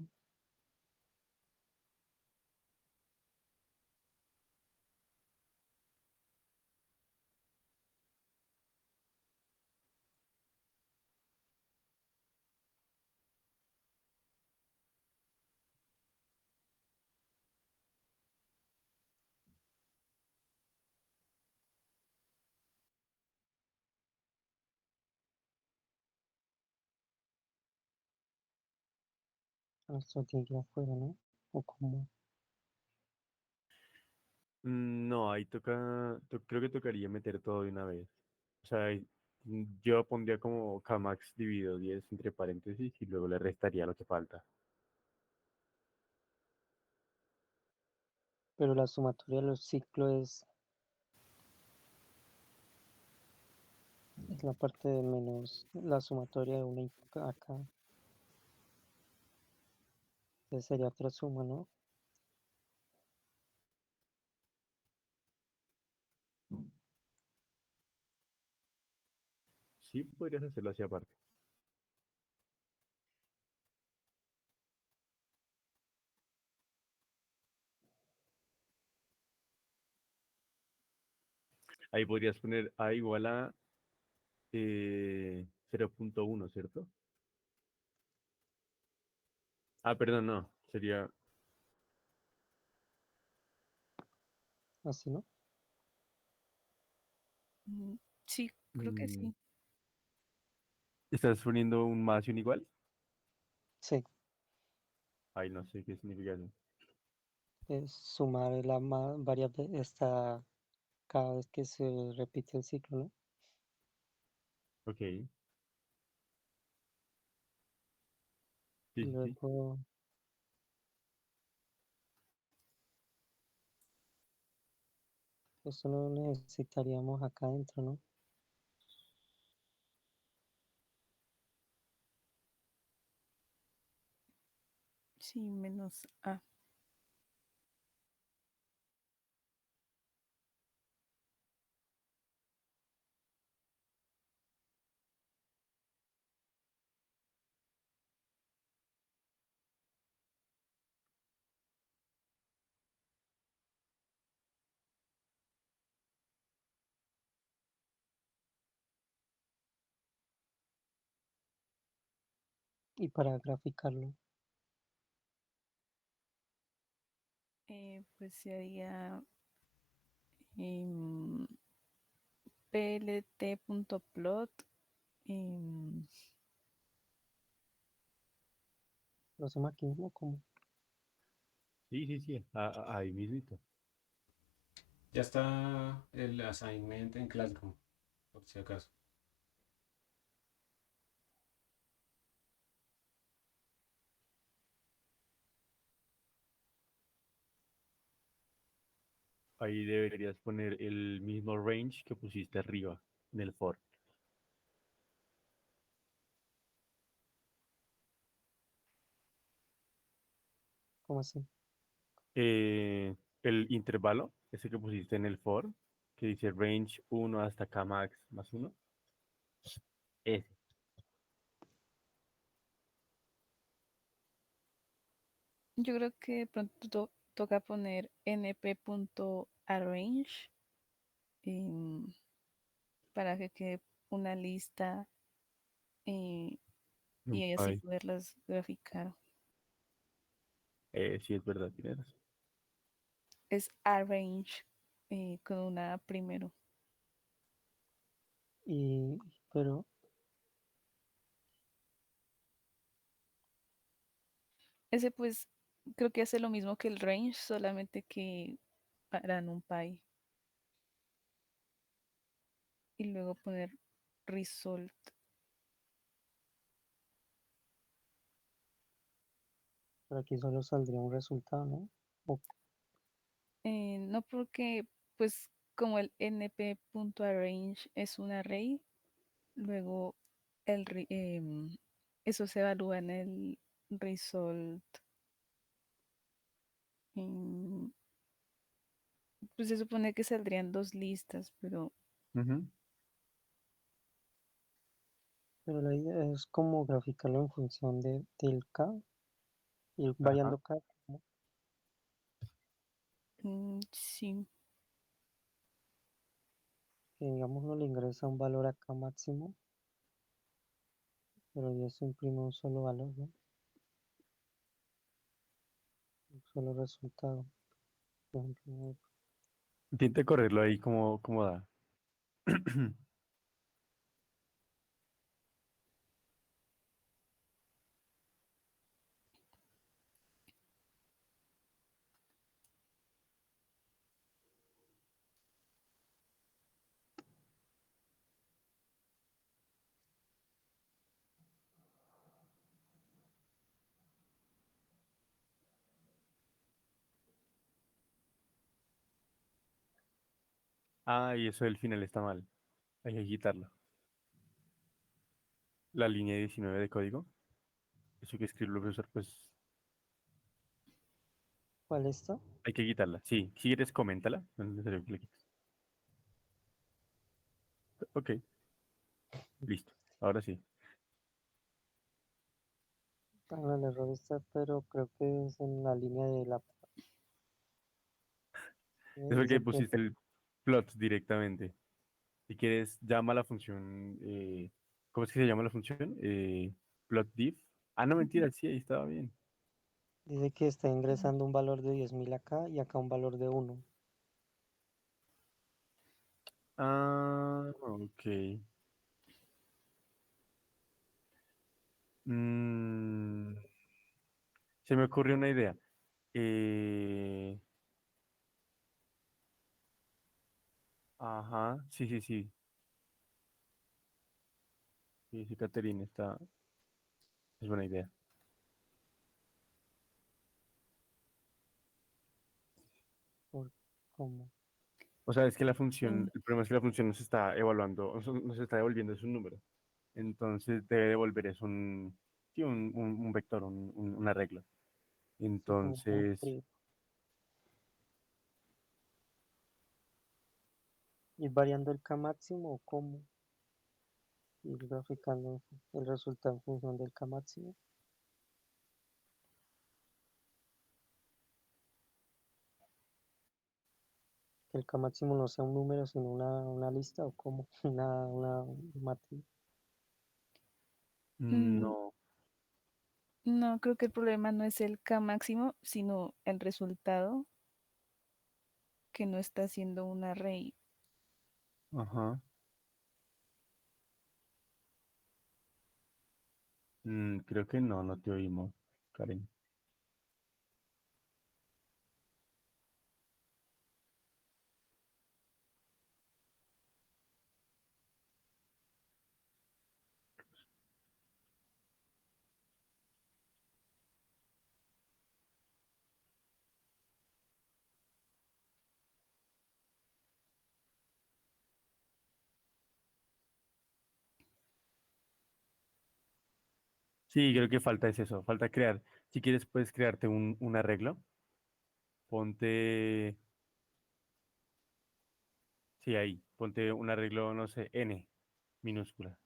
Esto tiene que ir afuera, ¿no? O como, No, ahí creo que tocaría meter todo de una vez. O sea, yo pondría como Kmax dividido 10 entre paréntesis y luego le restaría lo que falta. pero la sumatoria de los ciclos es la parte de menos la sumatoria de una y acá. Entonces sería otra suma, ¿no? Sí, podrías hacerlo así aparte. Ahí podrías poner A igual a 0.1, ¿cierto? Ah, perdón, no. Sería. Así, ¿no? Mm, Sí, creo que mm, sí. ¿Estás poniendo un más y un igual? Sí, Ay, no sé qué significa eso. es sumar la variable esta cada vez que se repite el ciclo, ¿no? Ok, sí, Y sí, sí. luego eso lo necesitaríamos acá adentro, ¿no? Sí, menos A. Y para graficarlo, Pues sería em, plt.plot. em, lo hacemos aquí mismo como Sí, sí, sí. Ahí mismito. Ya está el assignment en Classroom, por si acaso. ahí deberías poner el mismo range que pusiste arriba en el for. ¿Cómo así? El intervalo, ese que pusiste en el for, que dice range 1 hasta kmax más 1, ese. Yo creo que de pronto toca poner np.arrange em, para que quede una lista eh, y así Ay, poderlas graficar. sí, es verdad, tienes razón. Es arrange con una A primero. Y, pero, Ese pues creo que hace lo mismo que el range, solamente que para NumPy. Y luego poner result. pero aquí solo saldría un resultado, ¿no? O No porque pues como el np.arrange es un array, luego eso se evalúa en el result. em, pues se supone que saldrían dos listas, pero Ujú. pero la idea es como graficarlo en función del K, ir Ajá. variando K, ¿no? sí. Que digamos uno le ingresa un valor a K máximo, pero ya eso imprime un solo valor, ¿no? Un solo resultado. Por ejemplo, Intenta correrlo ahí como da. Ah, y eso del final está mal. Hay que quitarlo. La línea 19 de código. Eso hay que escribirlo, profesor, pues ¿cuál está? hay que quitarla. Sí, si quieres, coméntala. No es necesario que la quites. Ok, listo. Ahora sí. Bueno, el error está, pero creo que es en la línea de la... Es porque Dice que pusiste el plot directamente. Si quieres, llama a la función. ¿Cómo es que se llama la función? Plot diff. Ah, no, mentira, sí, ahí estaba bien. Dice que está ingresando un valor de 10.000 acá y acá un valor de 1. Ah, ok. Mm, se me ocurrió una idea. Eh, ajá, sí, sí, sí. Sí, sí, Caterina, es buena idea. Por, como, O sea, es que la función, Mm, el problema es que la función nos está evaluando, nos está devolviendo es un número. Entonces debe devolver es sí, un vector, una regla. sí, como un Entonces, print. Ir variando el K máximo o cómo ir graficando el resultado en función del K máximo. Que el K máximo no sea un número, sino una lista o cómo, una matriz. mm, no, no, creo que el problema no es el K máximo, sino el resultado que no está haciendo un array. ajá. Creo que no te oímos, Karen. Sí, creo que falta es eso, falta crear. Si quieres, puedes crearte un arreglo. Ponte, sí, ahí, ponte un arreglo, no sé, n minúscula,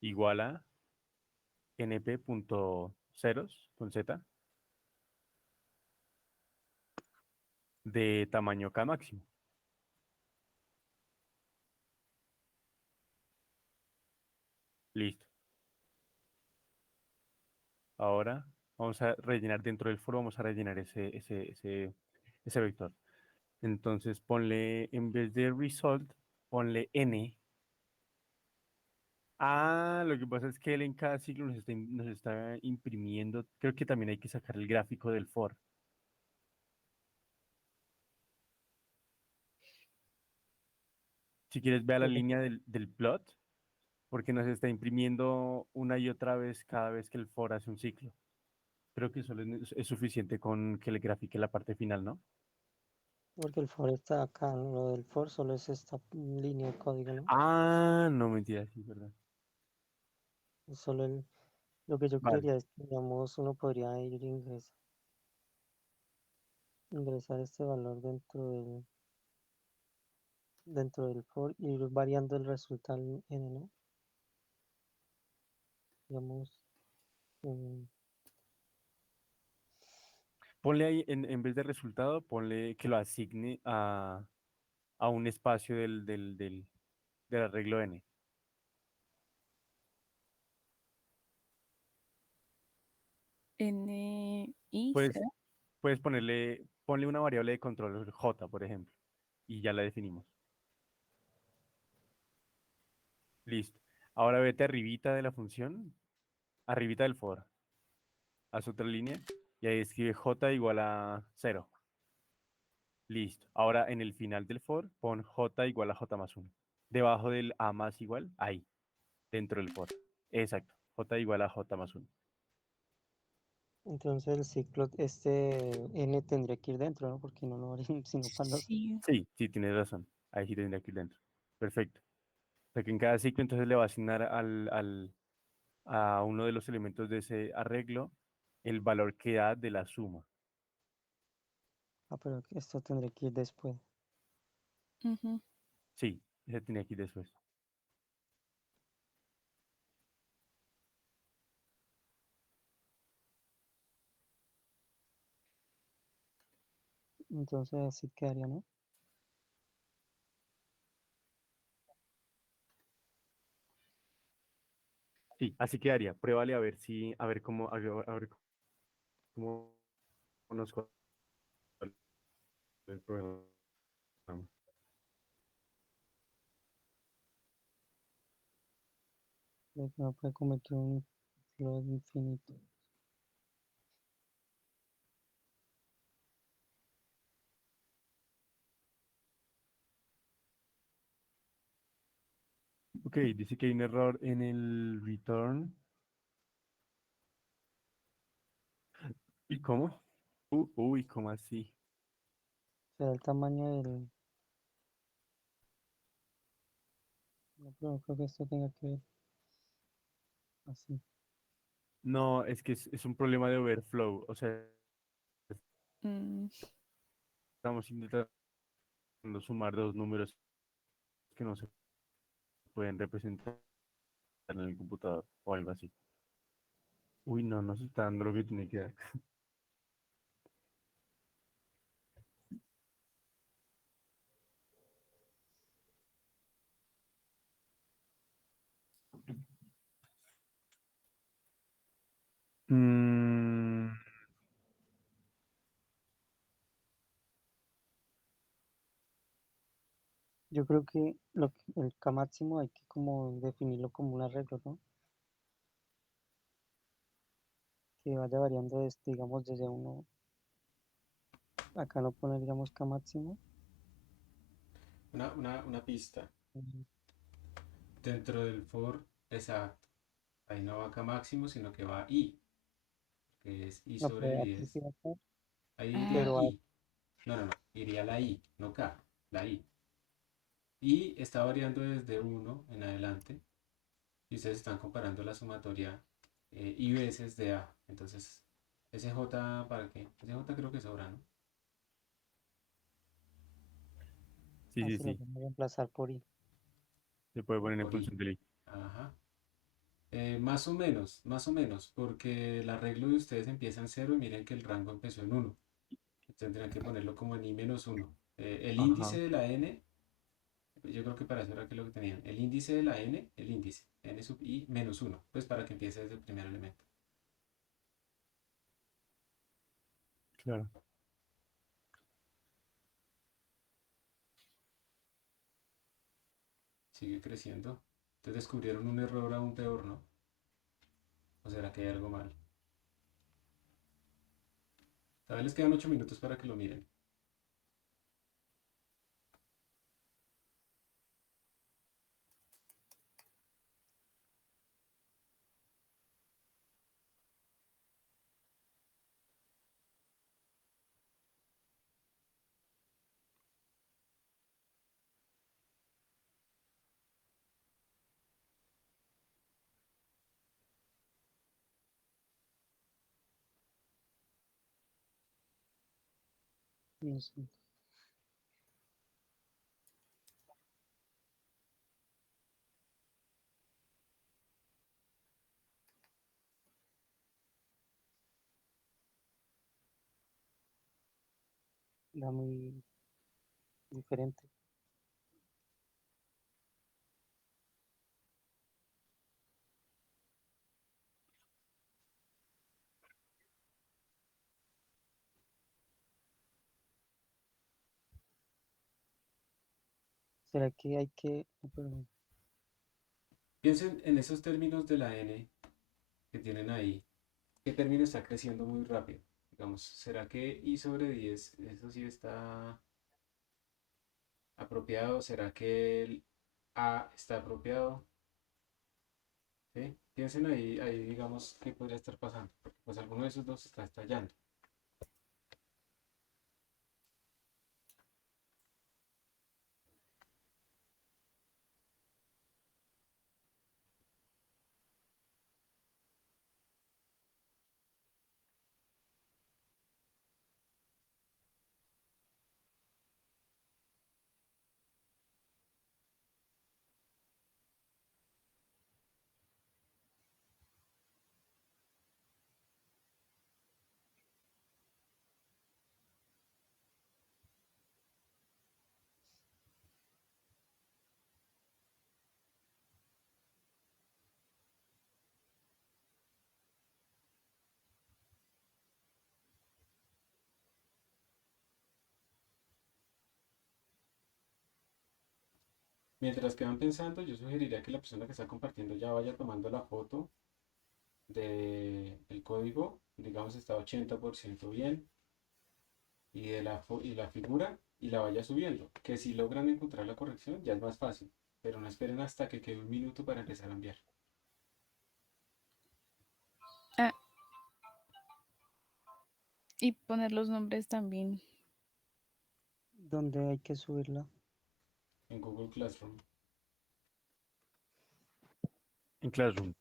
igual a np.ceros con z de tamaño k máximo. Listo. Ahora vamos a rellenar dentro del foro, vamos a rellenar ese vector. Entonces ponle, en vez de result, ponle n. Ah, lo que pasa es que él en cada ciclo nos está imprimiendo. Creo que también hay que sacar el gráfico del for. Si quieres, ve a la Pero, línea del plot, porque nos está imprimiendo una y otra vez cada vez que el for hace un ciclo. Creo que solo es suficiente con que le grafique la parte final, ¿no? porque el for está acá, ¿no? Lo del for solo es esta línea de código, ¿no? Ah, no, mentira, sí, verdad. Es solo lo que yo Vale. quería es que, digamos, uno podría ir ingresar este valor dentro del for y ir variando el resultado n, ¿no? Digamos, mm, Ponle ahí, en vez de resultado, ponle que lo asigne a un espacio del arreglo n. NI Puedes, será. puedes ponle una variable de control j, por ejemplo, y ya la definimos. Listo. Ahora vete arribita de la función, arribita del for, haz otra línea y ahí escribe j igual a 0. Listo. Ahora en el final del for, pon j igual a j más 1. Debajo del a más igual, ahí, dentro del for. Exacto. J igual a j más 1. entonces el ciclo, este n tendría que ir dentro, ¿no? Porque no lo harían sino para los... Sí. Sí, sí, tienes razón. Ahí sí tendría que ir dentro. Perfecto. O sea que en cada ciclo entonces le va a asignar a uno de los elementos de ese arreglo el valor que da de la suma. Ah, pero esto tendría que ir después. Ujú. Sí, ese tenía que ir después. Entonces así quedaría, ¿no? Sí, así quedaría. Pruébale a ver si, a ver cómo nos corre el programa. De que no puede cometer un flood infinito. Ok, dice que hay un error en el return. ¿Y cómo? Uy, ¿cómo así? Será el tamaño del... No, pero no creo que esto tenga que ver así. No, es que es un problema de overflow. O sea, Mm, estamos intentando sumar dos números que no se pueden representar en el computador o algo así. Uy, no, no se está dando lo que tiene que dar. Mm, Yo creo que el K máximo hay que como definirlo como un arreglo, ¿no? Que vaya variando, digamos, desde uno, acá no poner, digamos, K máximo. Una pista. mm, Dentro del for, exacto. Ahí no va acá máximo, sino que va i, que es i No, sobre pero aquí sí 10. va a estar, Ahí iría ah, pero i. No, no, no. Iría la i, no k, la i. Y está variando desde uno en adelante. Y ustedes están comparando la sumatoria y veces de A. Entonces, SJ, ¿para qué? SJ creo que sobra, ¿no? Sí, sí, Así lo sí. vamos a reemplazar por I. Se puede O poner en por I. función de ley. Ajá. Más o menos, porque el arreglo de ustedes empieza en 0 y miren que el rango empezó en 1. Tendrían que ponerlo como en I-1. El índice Ajá. de la n, yo creo que para eso era que lo que tenían. El índice de la n, el índice, n sub i menos 1, pues para que empiece desde el primer elemento. Claro. Sigue creciendo. Entonces descubrieron un error aún peor, ¿no? ¿O será que hay algo mal? Tal vez les quedan 8 minutos para que lo miren. No sé. Da muy diferente. ¿Será que hay que... no, perdón. Piensen en esos términos de la n que tienen ahí. ¿Qué término está creciendo muy rápido? Digamos, ¿será que i sobre 10, eso sí está apropiado? ¿Será que el a está apropiado? ¿Sí? Piensen ahí digamos, qué podría estar pasando. Porque pues alguno de esos dos está estallando. Mientras que van pensando, yo sugeriría que la persona que está compartiendo ya vaya tomando la foto del código, digamos está 80% bien, y la figura, y la vaya subiendo. Que si logran encontrar la corrección, ya es más fácil, pero no esperen hasta que quede un minuto para empezar a enviar. Ah, y poner los nombres también. ¿Dónde hay que subirla? En Google Classroom. En Classroom.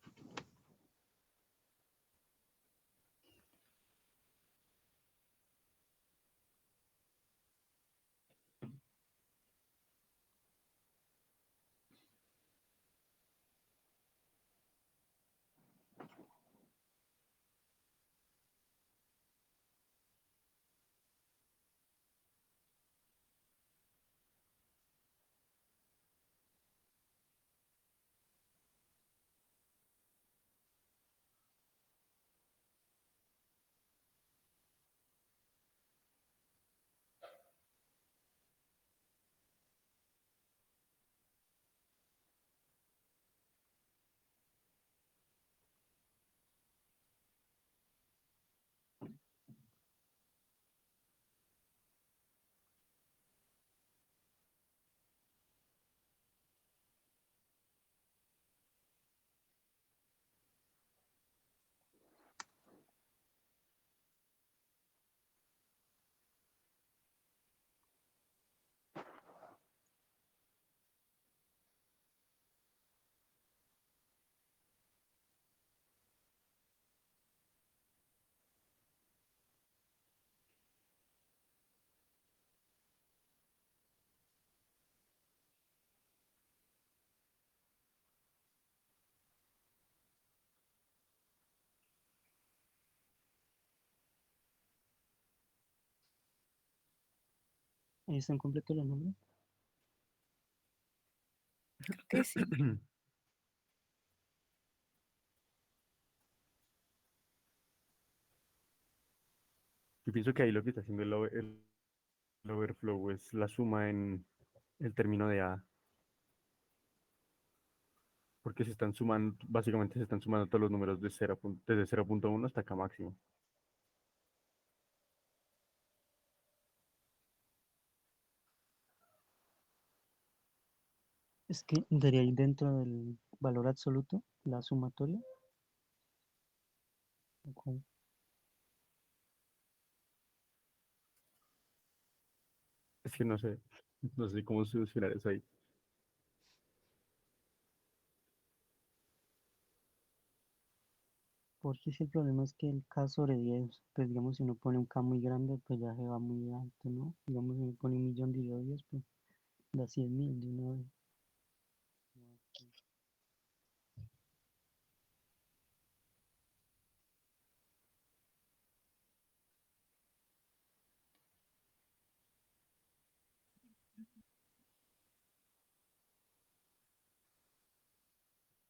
¿Ahí están completos los números? Creo que sí. Yo pienso que ahí lo que está haciendo el overflow es la suma en el término de A, porque se están sumando, básicamente se están sumando todos los números de 0, desde 0.1 hasta acá máximo. Es que daría ahí dentro del valor absoluto, la sumatoria. ¿O cómo? Es que no sé, no sé cómo solucionar eso ahí. Porque si el problema es que el K sobre 10, pues digamos si uno pone un K muy grande, pues ya se va muy alto, ¿no? Digamos si uno pone 1.000.000 dividido 10, pues da 100.000 de una vez.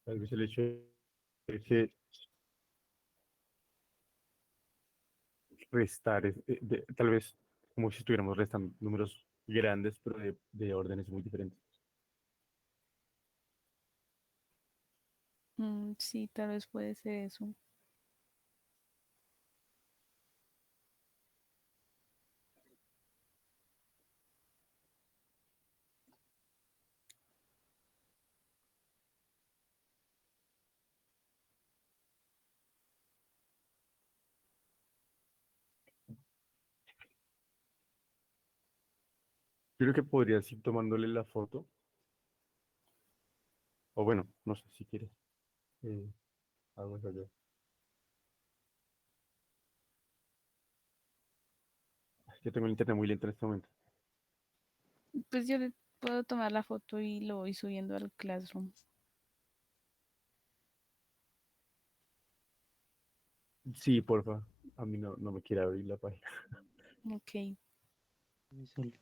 Tal vez el hecho de que restar, tal vez como si estuviéramos restando números grandes, pero de órdenes muy diferentes. Sí, tal vez puede ser eso. Creo que podrías ir tomándole la foto, o bueno, no sé si quieres. Eh, Hago eso yo. Es que tengo el internet muy lento en este momento. Pues yo le puedo tomar la foto y lo voy subiendo al Classroom. Sí, porfa. A mí no me quiere abrir la página. Ok. Es el-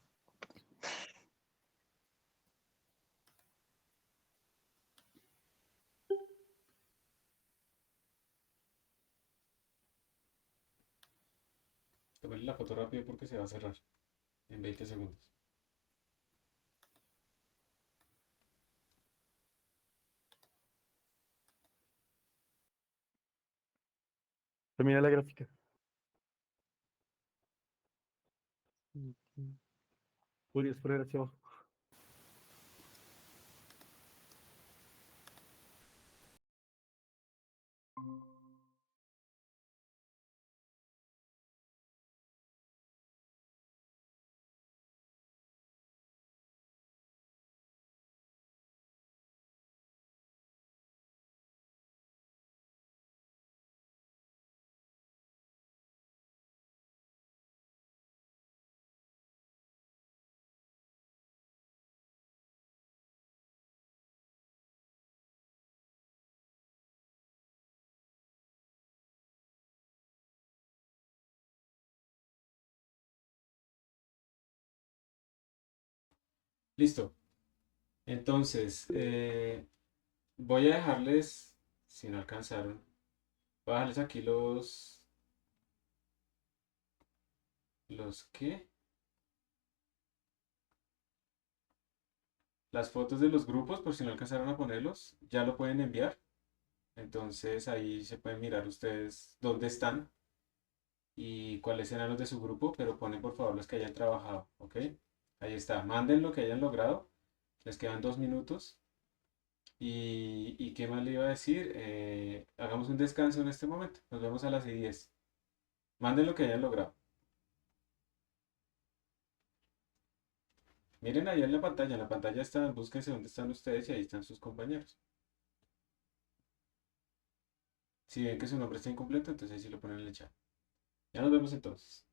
Tomarle la foto rápido porque se va a cerrar en 20 segundos. Termina la gráfica. ok. Podrías poner hacia abajo. Listo. Entonces, voy a dejarles, si no alcanzaron, voy a dejarles aquí ¿los qué? Las fotos de los grupos, por si no alcanzaron a ponerlos, ya lo pueden enviar. Entonces ahí se pueden mirar ustedes dónde están y cuáles eran los de su grupo, pero ponen por favor los que hayan trabajado, ¿ok? Ahí está, manden lo que hayan logrado, les quedan 2 minutos. ¿Y qué más le iba a decir? Hagamos un descanso en este momento, nos vemos a las 10. Manden lo que hayan logrado. Miren ahí en la pantalla están, búsquense dónde están ustedes y ahí están sus compañeros. Si ven que su nombre está incompleto, entonces ahí sí lo ponen en el chat. Ya nos vemos entonces.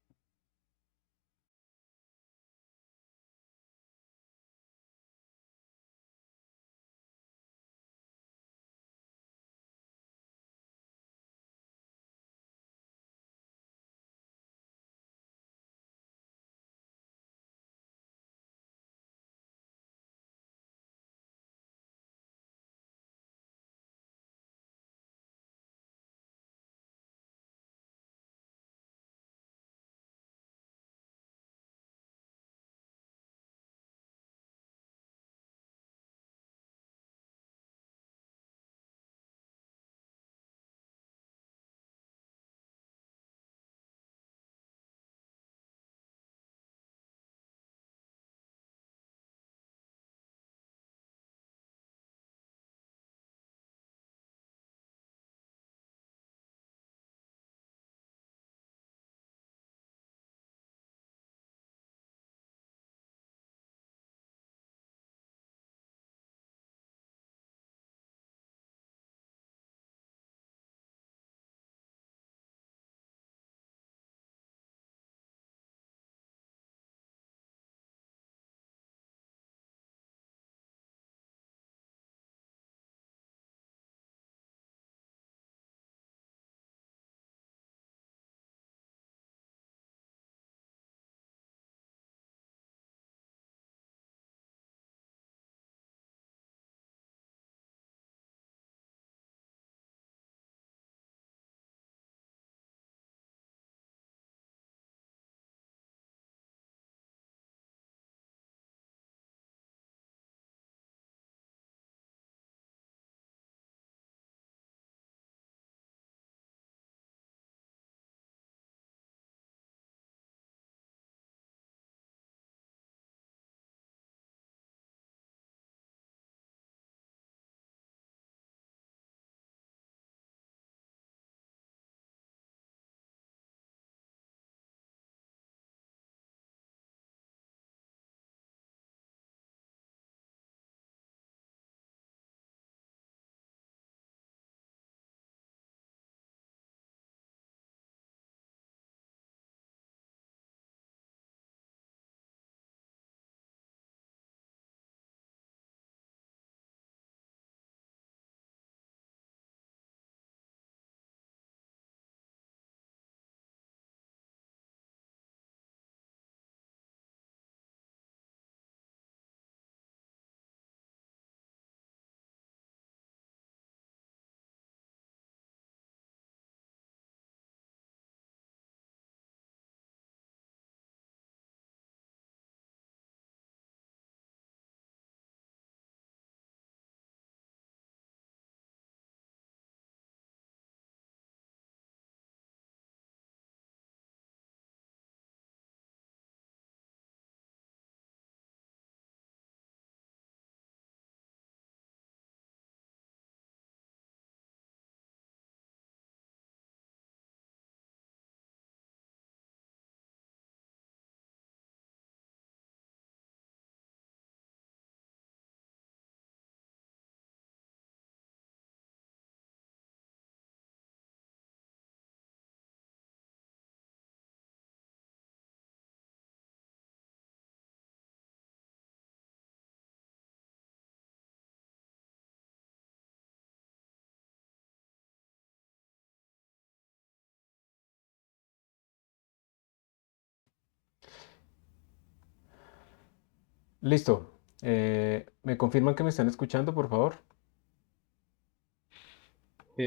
Listo. ¿Me confirman que me están escuchando, por favor?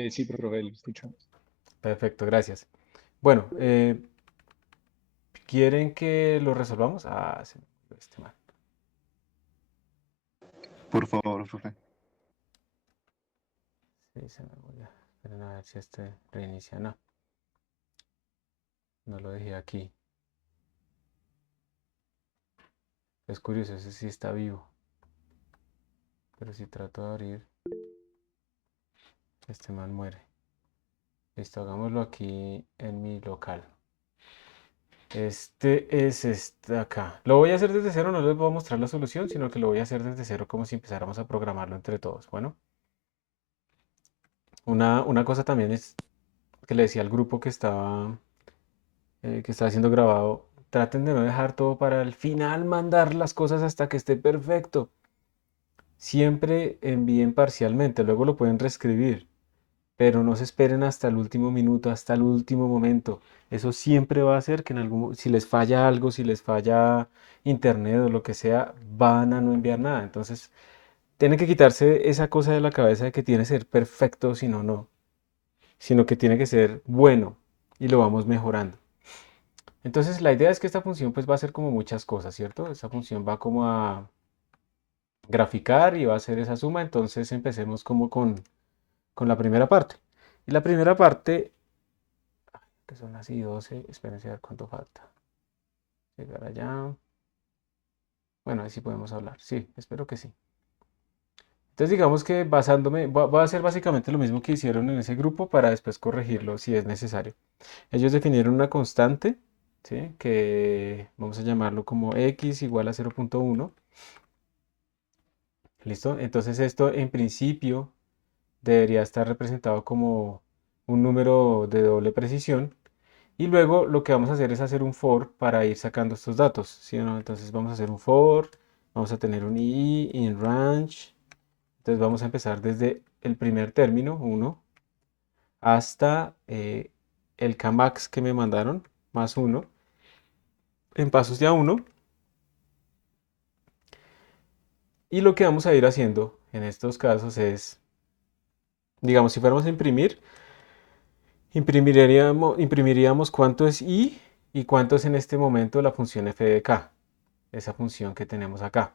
Sí, profe, lo escuchamos. Perfecto, gracias. Bueno, ¿quieren que lo resolvamos? Ah, se me olvidó este man. Por favor, profe. Sí, se me olvidó. Esperen a ver si este reinicia. No, no lo dejé aquí. Es curioso, ese sí está vivo. Pero si trato de abrir, este man muere. Listo, hagámoslo aquí en mi local. Este es este acá. Lo voy a hacer desde cero, no les voy a mostrar la solución, sino que lo voy a hacer desde cero como si empezáramos a programarlo entre todos. Bueno, una cosa también es que le decía al grupo que estaba siendo grabado, traten de no dejar todo para el final, mandar las cosas hasta que esté perfecto. Siempre envíen parcialmente, luego lo pueden reescribir, pero no se esperen hasta el último minuto, hasta el último momento. Eso siempre va a hacer que si les falla algo, si les falla internet o lo que sea, van a no enviar nada. Entonces, tienen que quitarse esa cosa de la cabeza de que tiene que ser perfecto, si no, no, sino que tiene que ser bueno y lo vamos mejorando. Entonces, la idea es que esta función pues va a hacer como muchas cosas, ¿cierto? Esta función va como a graficar y va a hacer esa suma. Entonces, empecemos como con la primera parte. Y la primera parte, que son las y 12, espérense a ver cuánto falta. Llegar allá. Bueno, ahí sí podemos hablar. Sí, espero que sí. Entonces digamos que basándome, voy a hacer básicamente lo mismo que hicieron en ese grupo para después corregirlo si es necesario. Ellos definieron una constante, ¿sí? Que vamos a llamarlo como x igual a 0.1. ¿Listo? Entonces esto en principio debería estar representado como un número de doble precisión. Y luego lo que vamos a hacer es hacer un for para ir sacando estos datos, ¿sí o no? Entonces vamos a hacer un for, vamos a tener un i in range. Entonces vamos a empezar desde el primer término, 1, hasta el kmax que me mandaron, más 1, en pasos de a 1. Y lo que vamos a ir haciendo en estos casos es, digamos, si fuéramos a imprimir, imprimiríamos cuánto es i y cuánto es en este momento la función f de k, esa función que tenemos acá.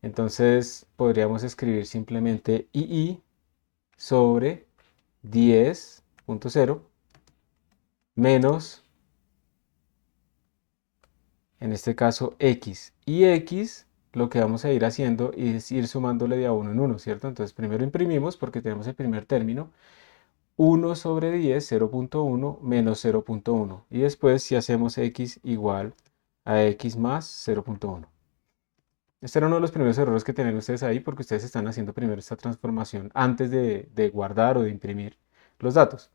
Entonces podríamos escribir simplemente ii sobre 10.0 menos, en este caso, x. Y x lo que vamos a ir haciendo es ir sumándole de a 1 en 1, ¿cierto? Entonces primero imprimimos porque tenemos el primer término, 1 sobre 10, 0.1 menos 0.1. Y después si hacemos x igual a x más 0.1. Este era uno de los primeros errores que tienen ustedes ahí porque ustedes están haciendo primero esta transformación antes de guardar o de imprimir los datos.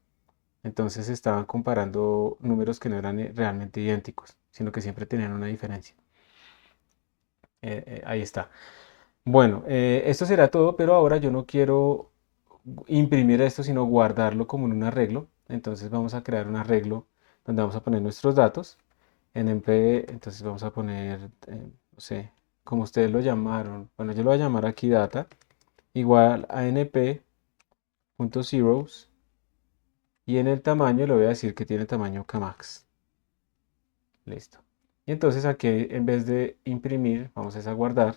Entonces estaban comparando números que no eran realmente idénticos, sino que siempre tenían una diferencia. Ahí está. Bueno, esto será todo, pero ahora yo no quiero imprimir esto, sino guardarlo como en un arreglo. Entonces vamos a crear un arreglo donde vamos a poner nuestros datos en MP. Entonces vamos a poner, no sé, como ustedes lo llamaron. Bueno, yo lo voy a llamar aquí data igual a np.zeros y en el tamaño le voy a decir que tiene tamaño kmax. Listo. Y entonces aquí en vez de imprimir, vamos a guardar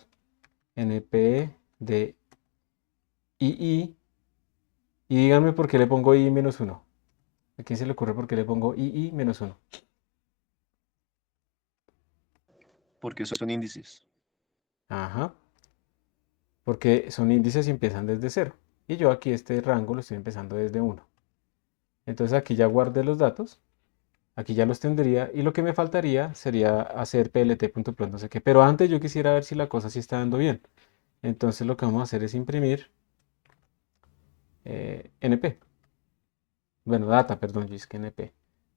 np de ii. Y díganme por qué le pongo i menos 1. ¿A quién se le ocurre por qué le pongo ii menos 1? Porque son índices. Ajá. Porque son índices y empiezan desde 0. Y yo aquí este rango lo estoy empezando desde 1. Entonces aquí ya guardé los datos. Aquí ya los tendría. Y lo que me faltaría sería hacer plt.plot no sé qué. Pero antes yo quisiera ver si la cosa sí está dando bien. Entonces lo que vamos a hacer es imprimir np. Bueno, data, perdón, yo es que np.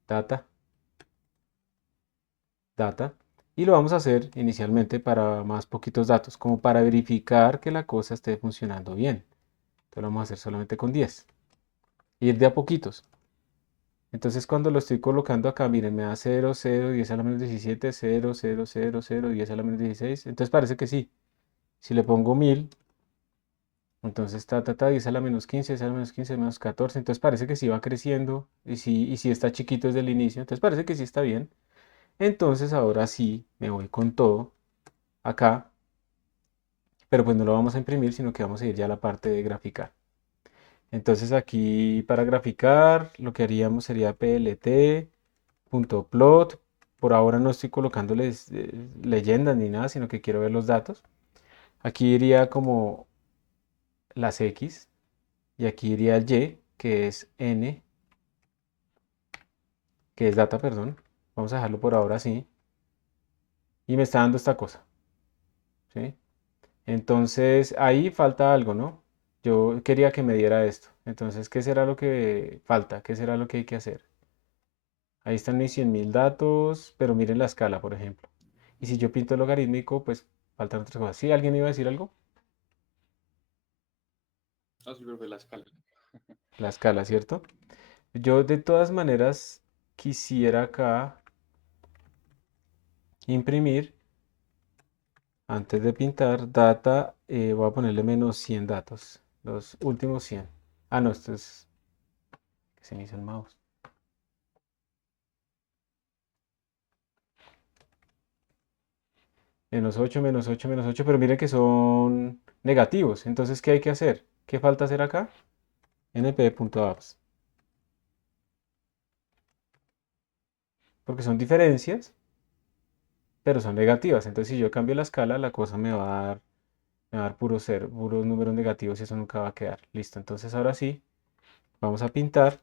Data. Data. Y lo vamos a hacer inicialmente para más poquitos datos, como para verificar que la cosa esté funcionando bien. Entonces lo vamos a hacer solamente con 10. Ir de a poquitos. Entonces cuando lo estoy colocando acá, miren, me da 0, 0, 10 a la menos 17, 0, 0, 0, 0, 10 a la menos 16. Entonces parece que sí. Si le pongo 1000, entonces 10 a la menos 15, 10 a la menos 15, menos 14. Entonces parece que sí va creciendo. Y si está chiquito desde el inicio, entonces parece que sí está bien. Entonces ahora sí me voy con todo acá. Pero pues no lo vamos a imprimir, sino que vamos a ir ya a la parte de graficar. Entonces aquí para graficar lo que haríamos sería plt.plot. Por ahora no estoy colocándoles leyendas ni nada, sino que quiero ver los datos. Aquí iría como las X y aquí iría el Y, que es N, que es data, perdón. Vamos a dejarlo por ahora así. Y me está dando esta cosa, ¿sí? Entonces ahí falta algo, ¿no? Yo quería que me diera esto. Entonces, ¿qué será lo que falta? ¿Qué será lo que hay que hacer? Ahí están mis 100.000 datos, pero miren la escala, por ejemplo. Y si yo pinto el logarítmico, pues faltan otras cosas. ¿Sí? ¿Alguien iba a decir algo? Ah, sí, profe, la escala. La escala, ¿cierto? Yo de todas maneras quisiera acá imprimir, antes de pintar, data, voy a ponerle menos 100 datos. Los últimos 100. Ah, no, esto es que se me hizo el mouse. Menos 8, menos 8, menos 8, pero miren que son negativos. Entonces, ¿qué hay que hacer? ¿Qué falta hacer acá? np.apps. Porque son diferencias, pero son negativas. Entonces, si yo cambio la escala, la cosa me va a dar puro cero, puros números negativos y eso nunca va a quedar. Listo. Entonces, ahora sí, vamos a pintar.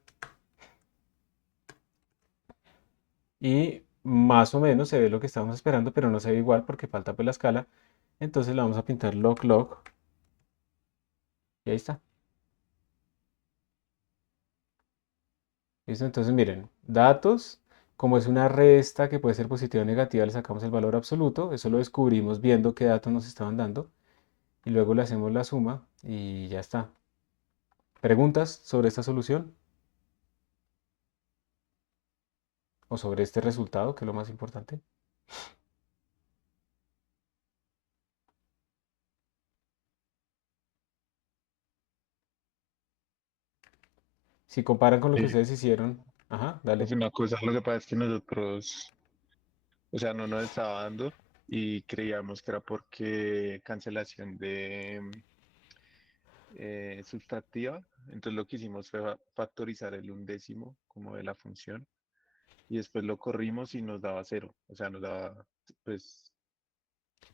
Y más o menos se ve lo que estábamos esperando, pero no se ve igual porque falta pues la escala. Entonces, la vamos a pintar log log. Y ahí está. ¿Listo? Entonces miren, datos, como es una resta que puede ser positiva o negativa, le sacamos el valor absoluto. Eso lo descubrimos viendo qué datos nos estaban dando. Y luego le hacemos la suma y ya está. ¿Preguntas sobre esta solución? ¿O sobre este resultado, que es lo más importante? Si comparan con lo que Sí, ustedes hicieron. Ajá, es dale. una cosa, lo que pasa es que nosotros, o sea, no nos estaba dando y creíamos que era porque cancelación de sustractiva, entonces lo que hicimos fue factorizar el undécimo como de la función y después lo corrimos y nos daba cero, o sea, nos daba pues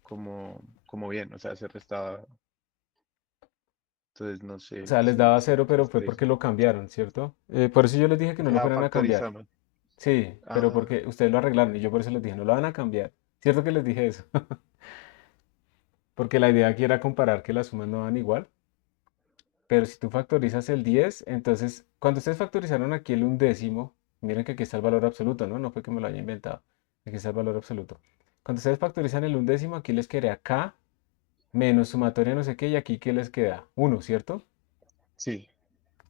como bien, o sea, se restaba, entonces no O sé sea, les daba si cero, pero fue por eso. porque lo cambiaron, ¿cierto? Por eso yo les dije que no lo Ah, fueran a cambiar. factorizamos. Sí, pero Ah, porque ustedes lo arreglaron y yo por eso les dije, no lo van a cambiar. ¿Cierto que les dije eso? Porque la idea aquí era comparar que las sumas no van igual. Pero si tú factorizas el 10, entonces cuando ustedes factorizaron aquí el undécimo, miren que aquí está el valor absoluto, ¿no? No fue que me lo haya inventado. Aquí está el valor absoluto. Cuando ustedes factorizan el undécimo, aquí les queda k menos sumatoria no sé qué, y aquí ¿qué les queda? 1, ¿cierto? sí.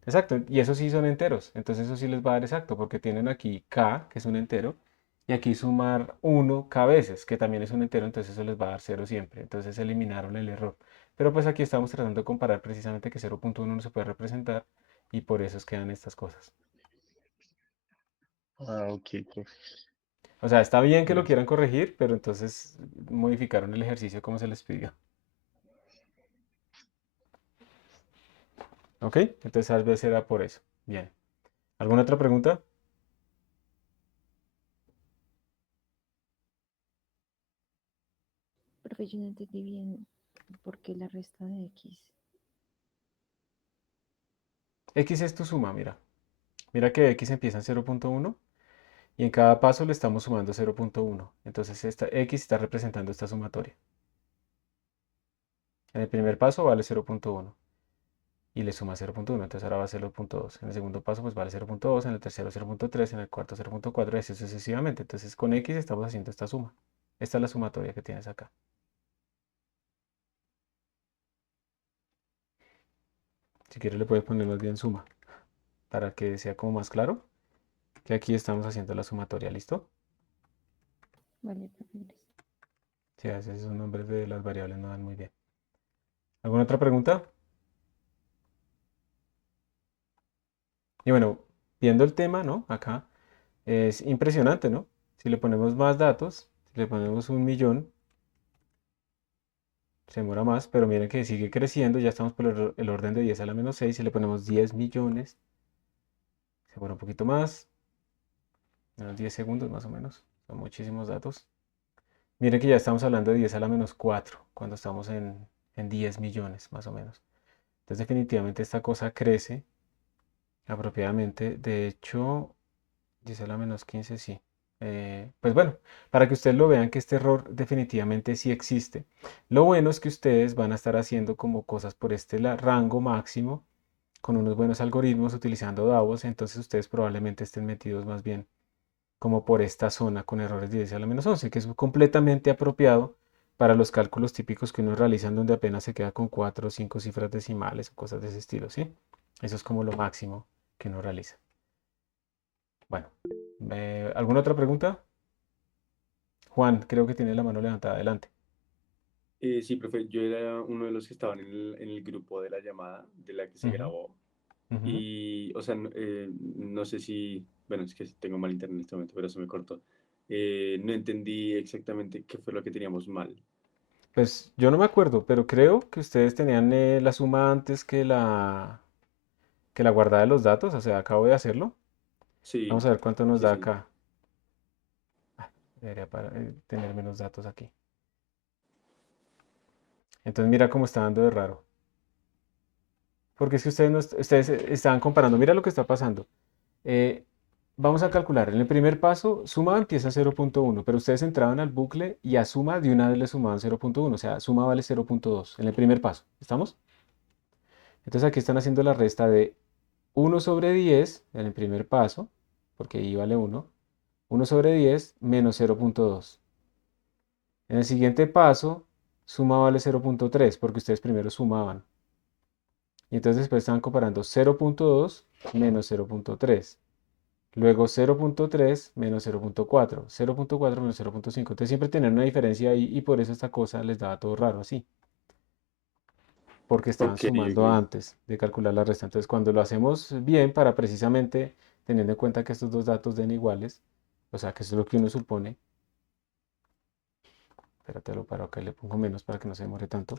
Exacto, y esos sí son enteros, entonces eso sí les va a dar exacto, porque tienen aquí k, que es un entero, y aquí sumar 1 k veces, que también es un entero, entonces eso les va a dar 0 siempre, entonces eliminaron el error. Pero pues aquí estamos tratando de comparar precisamente que 0.1 no se puede representar, y por eso es que dan estas cosas. Ah, ok, profe. O sea, está bien que lo Listo. quieran corregir, pero entonces modificaron el ejercicio como se les pidió. ¿Ok? Entonces tal vez era por eso. Bien. ¿Alguna otra pregunta? Profe, yo no entendí bien por qué la resta de X. X es tu suma, mira. Mira que X empieza en 0.1 y en cada paso le estamos sumando 0.1. Entonces esta X está representando esta sumatoria. En el primer paso vale 0.1 y le suma 0.1, entonces ahora va a ser 0.2. En el segundo paso pues vale 0.2, en el tercero 0.3, en el cuarto 0.4 y así sucesivamente. Entonces con X estamos haciendo esta suma. Esta es la sumatoria que tienes acá. Si quieres le puedes poner más bien suma para que sea como más claro. que aquí estamos haciendo la sumatoria, ¿listo? Vale, profe, gracias. Sí, a veces esos nombres de las variables no dan muy bien. ¿Alguna otra pregunta? Y bueno, viendo el tema, ¿no? Acá es impresionante, ¿no? Si le ponemos más datos, si le ponemos 1.000.000, se demora más, pero miren que sigue creciendo, ya estamos por el orden de 10 a la menos 6, si le ponemos 10 millones, se demora un poquito más, unos 10 segundos más o menos, son muchísimos datos. Miren que ya estamos hablando de 10 a la menos 4, cuando estamos en 10 millones más o menos. Entonces definitivamente esta cosa crece apropiadamente, de hecho, 10 a la menos 15, sí. Pues bueno, para que ustedes lo vean que este error definitivamente sí existe. Lo bueno es que ustedes van a estar haciendo como cosas por este rango máximo con unos buenos algoritmos utilizando DAOs, entonces ustedes probablemente estén metidos más bien como por esta zona con errores de 10 a la menos 11, que es completamente apropiado para los cálculos típicos que uno realiza en donde apenas se queda con 4 o 5 cifras decimales o cosas de ese estilo, ¿sí? Eso es como lo máximo que uno realiza. Bueno, ¿alguna otra pregunta? Juan, creo que tiene la mano levantada. Adelante. Sí, profe, yo era uno de los que estaban en el grupo de la llamada de la que se Ujú, grabó. ujú. Y, o sea, no sé si, bueno, es que tengo mal internet en este momento, pero se me cortó. No entendí exactamente qué fue lo que teníamos mal. Pues yo no me acuerdo, pero creo que ustedes tenían la suma antes que la guardada de los datos, o sea, acabo de hacerlo. Vamos Sí, a ver cuánto nos sí, da sí. acá. Debería tener menos datos aquí. Entonces mira cómo está dando de raro. Porque es que ustedes, ustedes estaban comparando. Mira lo que está pasando. Eh, Vamos a calcular. En el primer paso, suma empieza 0.1, pero ustedes entraban al bucle y a suma de una vez le sumaban 0.1, o sea, suma vale 0.2 en el primer paso. ¿Estamos? Entonces aquí están haciendo la resta de 1/10 en el primer paso, porque i vale 1, 1/10 menos 0.2. En el siguiente paso, suma vale 0.3, porque ustedes primero sumaban. Y entonces después están comparando 0.2 menos 0.3. Luego 0.3 menos 0.4, 0.4 menos 0.5. Entonces siempre tienen una diferencia ahí y por eso esta cosa les daba todo raro así. Porque estaban Ok, sumando ok. antes de calcular la resta. Entonces cuando lo hacemos bien para precisamente teniendo en cuenta que estos dos datos den iguales, o sea que eso es lo que uno supone. Espérate, lo paro acá y le pongo menos para que no se demore tanto.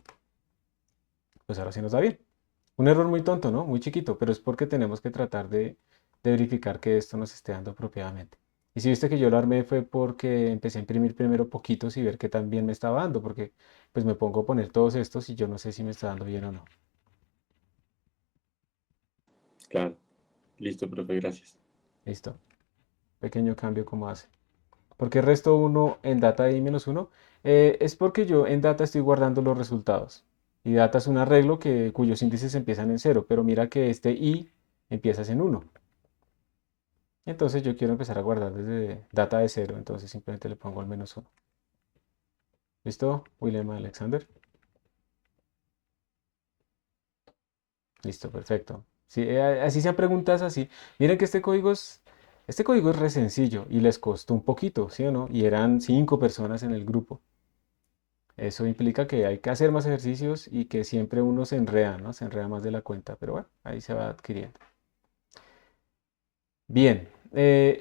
Pues ahora sí nos da bien. Un error muy tonto, ¿no? Muy chiquito, pero es porque tenemos que tratar de verificar que esto nos esté dando apropiadamente. Y si viste que yo lo armé fue porque empecé a imprimir primero poquitos y ver qué tan bien me estaba dando, porque pues me pongo a poner todos estos y yo no sé si me está dando bien o no. Claro. Listo, profe, gracias. Listo. Pequeño cambio como hace. ¿Por qué resto 1 en data y -1? Es porque yo en data estoy guardando los resultados. Y data es un arreglo cuyos índices empiezan en 0, pero mira que este i empieza en 1. Entonces yo quiero empezar a guardar desde data de 0, entonces simplemente le pongo al -1. ¿Listo? William Alexander. Listo, perfecto. Sí, así sean preguntas así. Miren que este código es re sencillo y les costó un poquito, ¿sí o no? Y eran 5 personas en el grupo. Eso implica que hay que hacer más ejercicios y que siempre uno se enreda, ¿no? Se enreda más de la cuenta, pero bueno, ahí se va adquiriendo. Bien,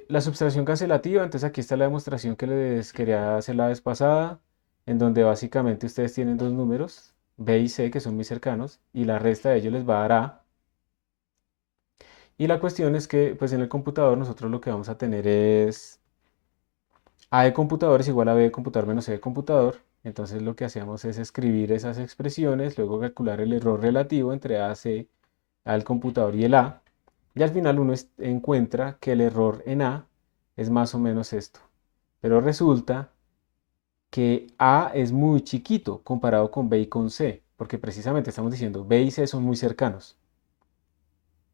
la subtracción cancelativa, entonces aquí está la demostración que les quería hacer la vez pasada, en donde básicamente ustedes tienen dos números, B y C, que son muy cercanos, y la resta de ellos les va a dar A. Y la cuestión es que, pues en el computador nosotros lo que vamos a tener es A de computador es igual a B de computador menos C de computador. Entonces lo que hacemos es escribir esas expresiones, luego calcular el error relativo entre A, C, A del computador y el A. Y al final uno encuentra que el error en A es más o menos esto. Pero resulta que A es muy chiquito comparado con B y con C, porque precisamente estamos diciendo B y C son muy cercanos.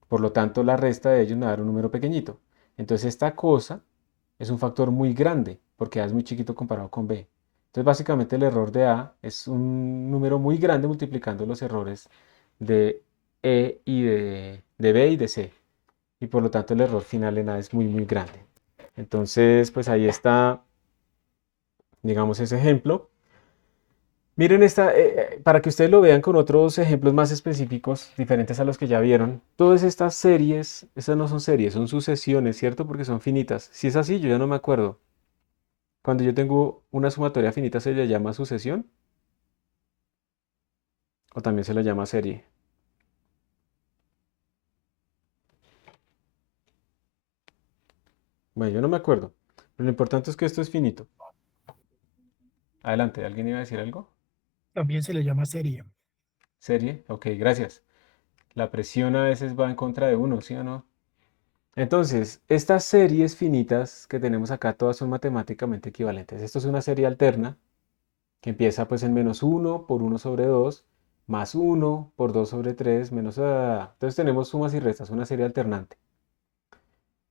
Por lo tanto, la resta de ellos me va a dar un número pequeñito. Entonces esta cosa es un factor muy grande, porque A es muy chiquito comparado con B. Entonces básicamente el error de A es un número muy grande multiplicando los errores de E y de B y de C. y por lo tanto el error final en A es muy, muy grande. Entonces, pues ahí está, digamos, ese ejemplo. Miren para que ustedes lo vean con otros ejemplos más específicos, diferentes a los que ya vieron. Todas estas series, estas no son series, son sucesiones, ¿cierto? Porque son finitas. Si es así, yo ya no me acuerdo. Cuando yo tengo una sumatoria finita, ¿se le llama sucesión? ¿O también se le llama serie? Bueno, yo no me acuerdo. Pero lo importante es que esto es finito. Adelante, ¿alguien iba a decir algo? También se le llama serie. Serie, ok, gracias. La presión a veces va en contra de uno, ¿sí o no? Entonces, estas series finitas que tenemos acá, todas son matemáticamente equivalentes. Esto es una serie alterna que empieza pues en -1 por 1 sobre 2, más 1 por 2 sobre 3, menos... Entonces tenemos sumas y restas, una serie alternante.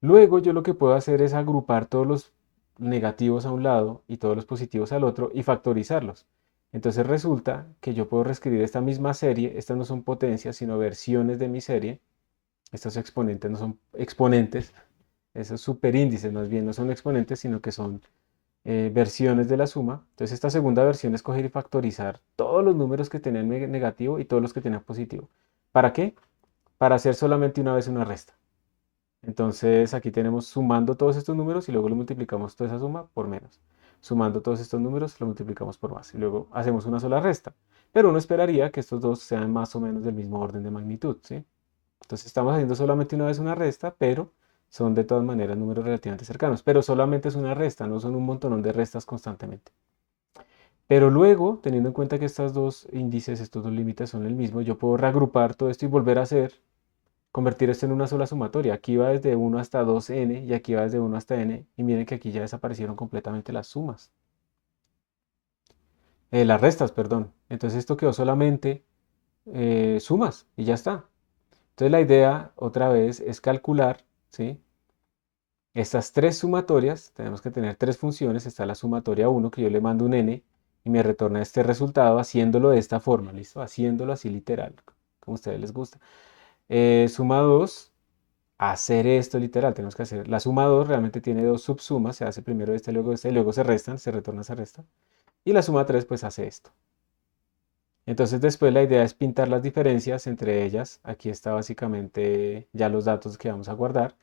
Luego yo lo que puedo hacer es agrupar todos los negativos a un lado y todos los positivos al otro y factorizarlos. Entonces resulta que yo puedo reescribir esta misma serie, estas no son potencias, sino versiones de mi serie. Estos exponentes no son exponentes, esos superíndices más bien no son exponentes, sino que son versiones de la suma. Entonces esta segunda versión es coger y factorizar todos los números que tenían negativo y todos los que tenían positivo. ¿Para qué? Para hacer solamente una vez una resta. Entonces aquí tenemos sumando todos estos números y luego lo multiplicamos toda esa suma por menos. Sumando todos estos números lo multiplicamos por más y luego hacemos una sola resta. Pero uno esperaría que estos dos sean más o menos del mismo orden de magnitud, ¿sí? Entonces estamos haciendo solamente una vez una resta, pero son de todas maneras números relativamente cercanos. Pero solamente es una resta, no son un montonón de restas constantemente. Pero luego, teniendo en cuenta que estos dos índices, estos dos límites son el mismo, yo puedo reagrupar todo esto y volver a convertir esto en una sola sumatoria. Aquí va desde 1 hasta 2n y aquí va desde 1 hasta n. Y miren que aquí ya desaparecieron completamente las sumas. Las restas, perdón. Entonces esto quedó solamente sumas y ya está. Entonces la idea, otra vez, es calcular, ¿sí? Estas tres sumatorias. Tenemos que tener tres funciones. Está la sumatoria 1, que yo le mando un n y me retorna este resultado haciéndolo de esta forma, ¿listo? Haciéndolo así literal, como a ustedes les gusta. Suma 2, hacer esto literal, tenemos que hacer. La suma 2 realmente tiene dos subsumas, se hace primero esta y luego se restan, se retorna esa resta. Y la suma 3 pues hace esto. Entonces después la idea es pintar las diferencias entre ellas. Aquí está básicamente ya los datos que vamos a guardar.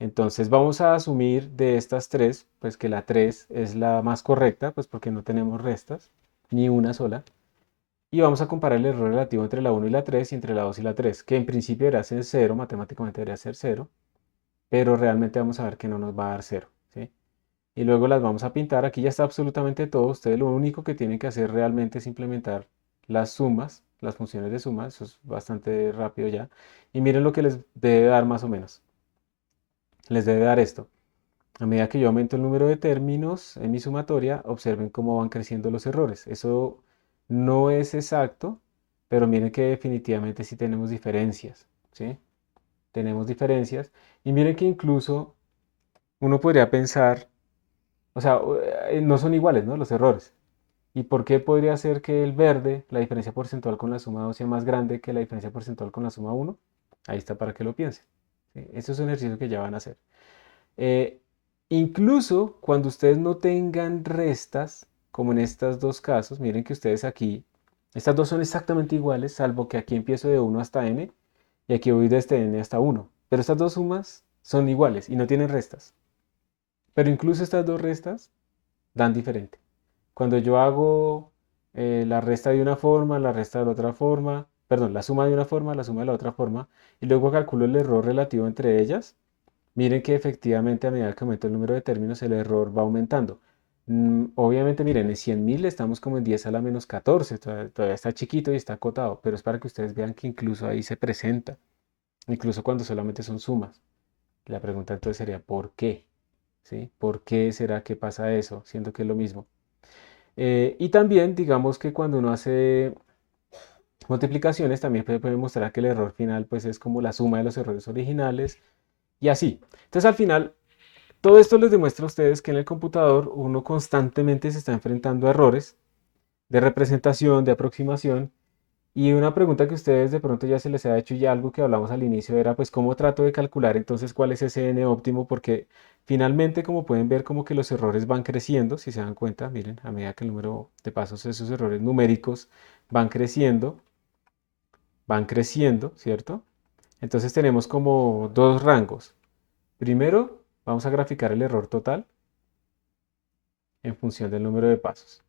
Entonces vamos a asumir de estas tres, pues que la 3 es la más correcta, pues porque no tenemos restas, ni una sola. Y vamos a comparar el error relativo entre la 1 y la 3 y entre la 2 y la 3, que en principio debería ser 0, matemáticamente debería ser 0, pero realmente vamos a ver que no nos va a dar 0, ¿sí? Y luego las vamos a pintar. Aquí ya está absolutamente todo. Ustedes lo único que tienen que hacer realmente es implementar las sumas, las funciones de suma. Eso es bastante rápido ya. Y miren lo que les debe dar más o menos. Les debe dar esto. A medida que yo aumento el número de términos en mi sumatoria, observen cómo van creciendo los errores. Eso no es exacto, pero miren que definitivamente sí tenemos diferencias, ¿sí? Tenemos diferencias. Y miren que incluso uno podría pensar, o sea, no son iguales, ¿no? Los errores. ¿Y por qué podría ser que el verde, la diferencia porcentual con la suma 2 sea más grande que la diferencia porcentual con la suma 1? Ahí está para que lo piensen, ¿sí? Eso es un ejercicio que ya van a hacer. Eh, Incluso cuando ustedes no tengan restas, como en estos dos casos, miren que ustedes aquí, estas dos son exactamente iguales, salvo que aquí empiezo de 1 hasta n y aquí voy desde n hasta 1. Pero estas dos sumas son iguales y no tienen restas. Pero incluso estas dos restas dan diferente. Cuando yo hago la resta de una forma, la resta de la otra forma, perdón, la suma de una forma, la suma de la otra forma, y luego calculo el error relativo entre ellas, miren que efectivamente a medida que aumenta el número de términos, el error va aumentando. Obviamente, miren, en 100.000 estamos como en 10 a la menos 14, todavía está chiquito y está acotado, pero es para que ustedes vean que incluso ahí se presenta, incluso cuando solamente son sumas. La pregunta entonces sería, ¿por qué? ¿Sí? ¿Por qué será que pasa eso, siendo que es lo mismo? Y también, digamos que cuando uno hace multiplicaciones, también puede mostrar que el error final pues es como la suma de los errores originales y así. Entonces al final, todo esto les demuestra a ustedes que en el computador uno constantemente se está enfrentando a errores de representación, de aproximación, Y una pregunta que ustedes de pronto ya se les ha hecho y algo que hablamos al inicio era pues cómo trato de calcular entonces cuál es ese n óptimo porque finalmente como pueden ver como que los errores van creciendo, si se dan cuenta, miren, a medida que el número de pasos, esos errores numéricos van creciendo, ¿cierto? Entonces tenemos como dos rangos. Primero vamos a graficar el error total en función del número de pasos.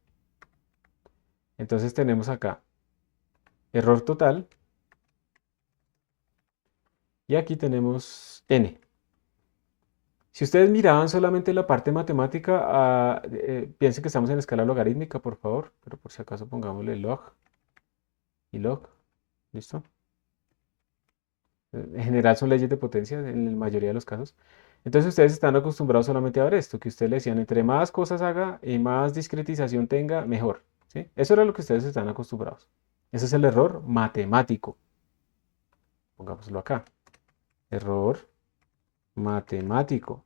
Entonces tenemos acá error total y aquí tenemos n. Si ustedes miraban solamente la parte matemática, piensen que estamos en escala logarítmica, por favor, pero por si acaso pongámosle log y log, ¿listo? En general son leyes de potencia en la mayoría de los casos. Entonces ustedes están acostumbrados solamente a ver esto, que ustedes le decían, entre más cosas haga y más discretización tenga, mejor, ¿sí? Eso era lo que ustedes están acostumbrados. Ese es el error matemático. Pongámoslo acá. Error matemático.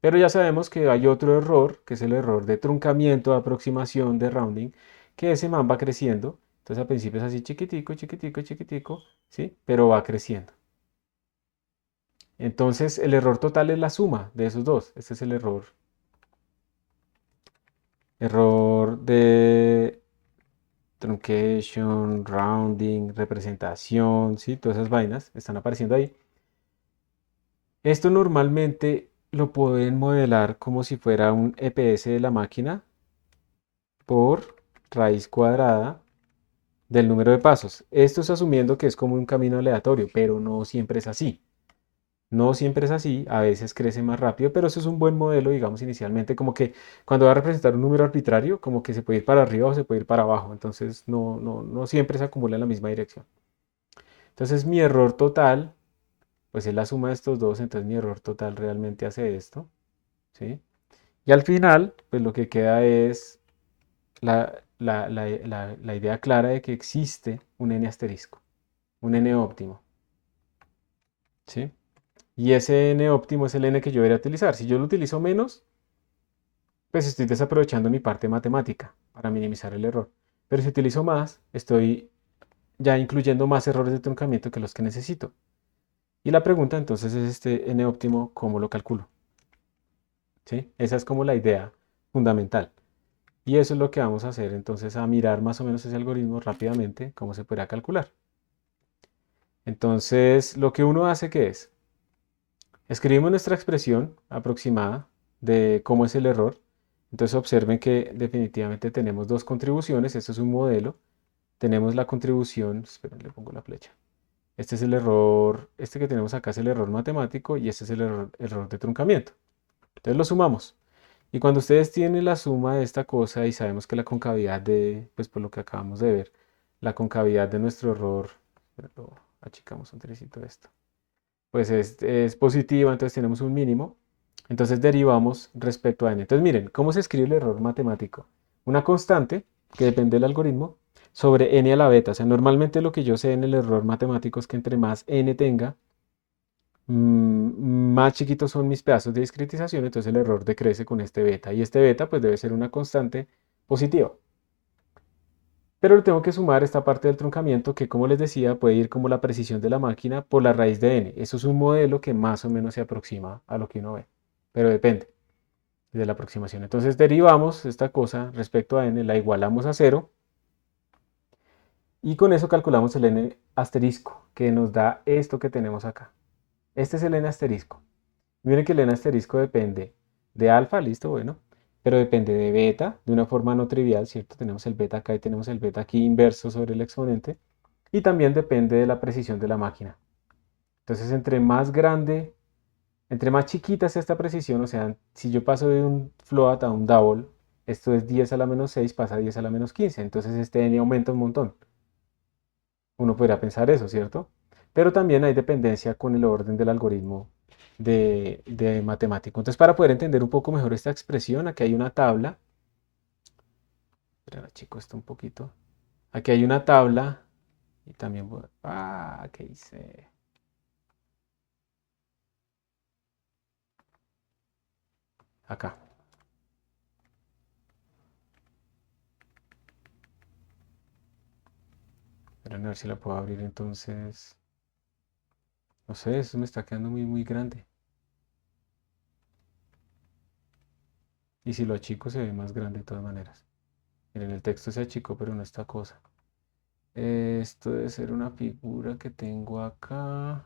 Pero ya sabemos que hay otro error, que es el error de truncamiento, de aproximación, de rounding, que ese man va creciendo. Entonces al principio es así chiquitico, chiquitico, chiquitico, ¿sí? Pero va creciendo. Entonces el error total es la suma de esos dos. Este es el error. Error de truncation, rounding, representación, ¿sí? Todas esas vainas están apareciendo ahí. Esto normalmente lo pueden modelar como si fuera un EPS de la máquina por raíz cuadrada del número de pasos. Esto es asumiendo que es como un camino aleatorio, pero no siempre es así. No siempre es así, a veces crece más rápido, pero eso es un buen modelo, digamos, inicialmente, como que cuando va a representar un número arbitrario, como que se puede ir para arriba o se puede ir para abajo, entonces no siempre se acumula en la misma dirección. Entonces mi error total, pues es la suma de estos dos, entonces mi error total realmente hace esto, ¿sí? Y al final, pues lo que queda es la idea clara de que existe un n asterisco, un n óptimo, ¿sí? Y ese n óptimo es el n que yo debería utilizar. Si yo lo utilizo menos, pues estoy desaprovechando mi parte matemática para minimizar el error. Pero si utilizo más, estoy ya incluyendo más errores de truncamiento que los que necesito. Y la pregunta entonces es este n óptimo, ¿cómo lo calculo? ¿Sí? Esa es como la idea fundamental. Y eso es lo que vamos a hacer entonces, a mirar más o menos ese algoritmo rápidamente, cómo se podrá calcular. Entonces, lo que uno hace, ¿qué es? Escribimos nuestra expresión aproximada de cómo es el error. Entonces observen que definitivamente tenemos dos contribuciones. Esto es un modelo. Tenemos la contribución, esperen, le pongo la flecha. Este es el error, este que tenemos acá es el error matemático y este es el error de truncamiento. Entonces lo sumamos. Y cuando ustedes tienen la suma de esta cosa y sabemos que la concavidad de, pues por lo que acabamos de ver, la concavidad de nuestro error, lo achicamos un tricito de esto, pues es positiva, entonces tenemos un mínimo. Entonces derivamos respecto a n. Entonces miren, ¿cómo se escribe el error matemático? Una constante que depende del algoritmo sobre n a la beta. O sea, normalmente lo que yo sé en el error matemático es que entre más n tenga, más chiquitos son mis pedazos de discretización, entonces el error decrece con este beta. Y este beta pues debe ser una constante positiva. Pero le tengo que sumar esta parte del truncamiento que, como les decía, puede ir como la precisión de la máquina por la raíz de n. Eso es un modelo que más o menos se aproxima a lo que uno ve, pero depende de la aproximación. Entonces derivamos esta cosa respecto a n, la igualamos a 0 y con eso calculamos el n asterisco, que nos da esto que tenemos acá. Este es el n asterisco. Miren que el n asterisco depende de alfa, listo, bueno, pero depende de beta de una forma no trivial, ¿cierto? Tenemos el beta acá y tenemos el beta aquí inverso sobre el exponente. Y también depende de la precisión de la máquina. Entonces, entre más grande, entre más chiquita sea esta precisión, o sea, si yo paso de un float a un double, esto es 10 a la menos 6, pasa a 10 a la menos 15. Entonces, este n aumenta un montón. Uno podría pensar eso, ¿cierto? Pero también hay dependencia con el orden del algoritmo de matemático. Entonces, para poder entender un poco mejor esta expresión, aquí hay una tabla. Espera, chico, esto un poquito. Aquí hay una tabla. Y también ¿qué hice? Acá. Miren a ver si la puedo abrir entonces. No sé, eso me está quedando muy grande. Y si lo achico se ve más grande de todas maneras. Miren, el texto se achicó, pero no esta cosa. Esto debe ser una figura que tengo acá. A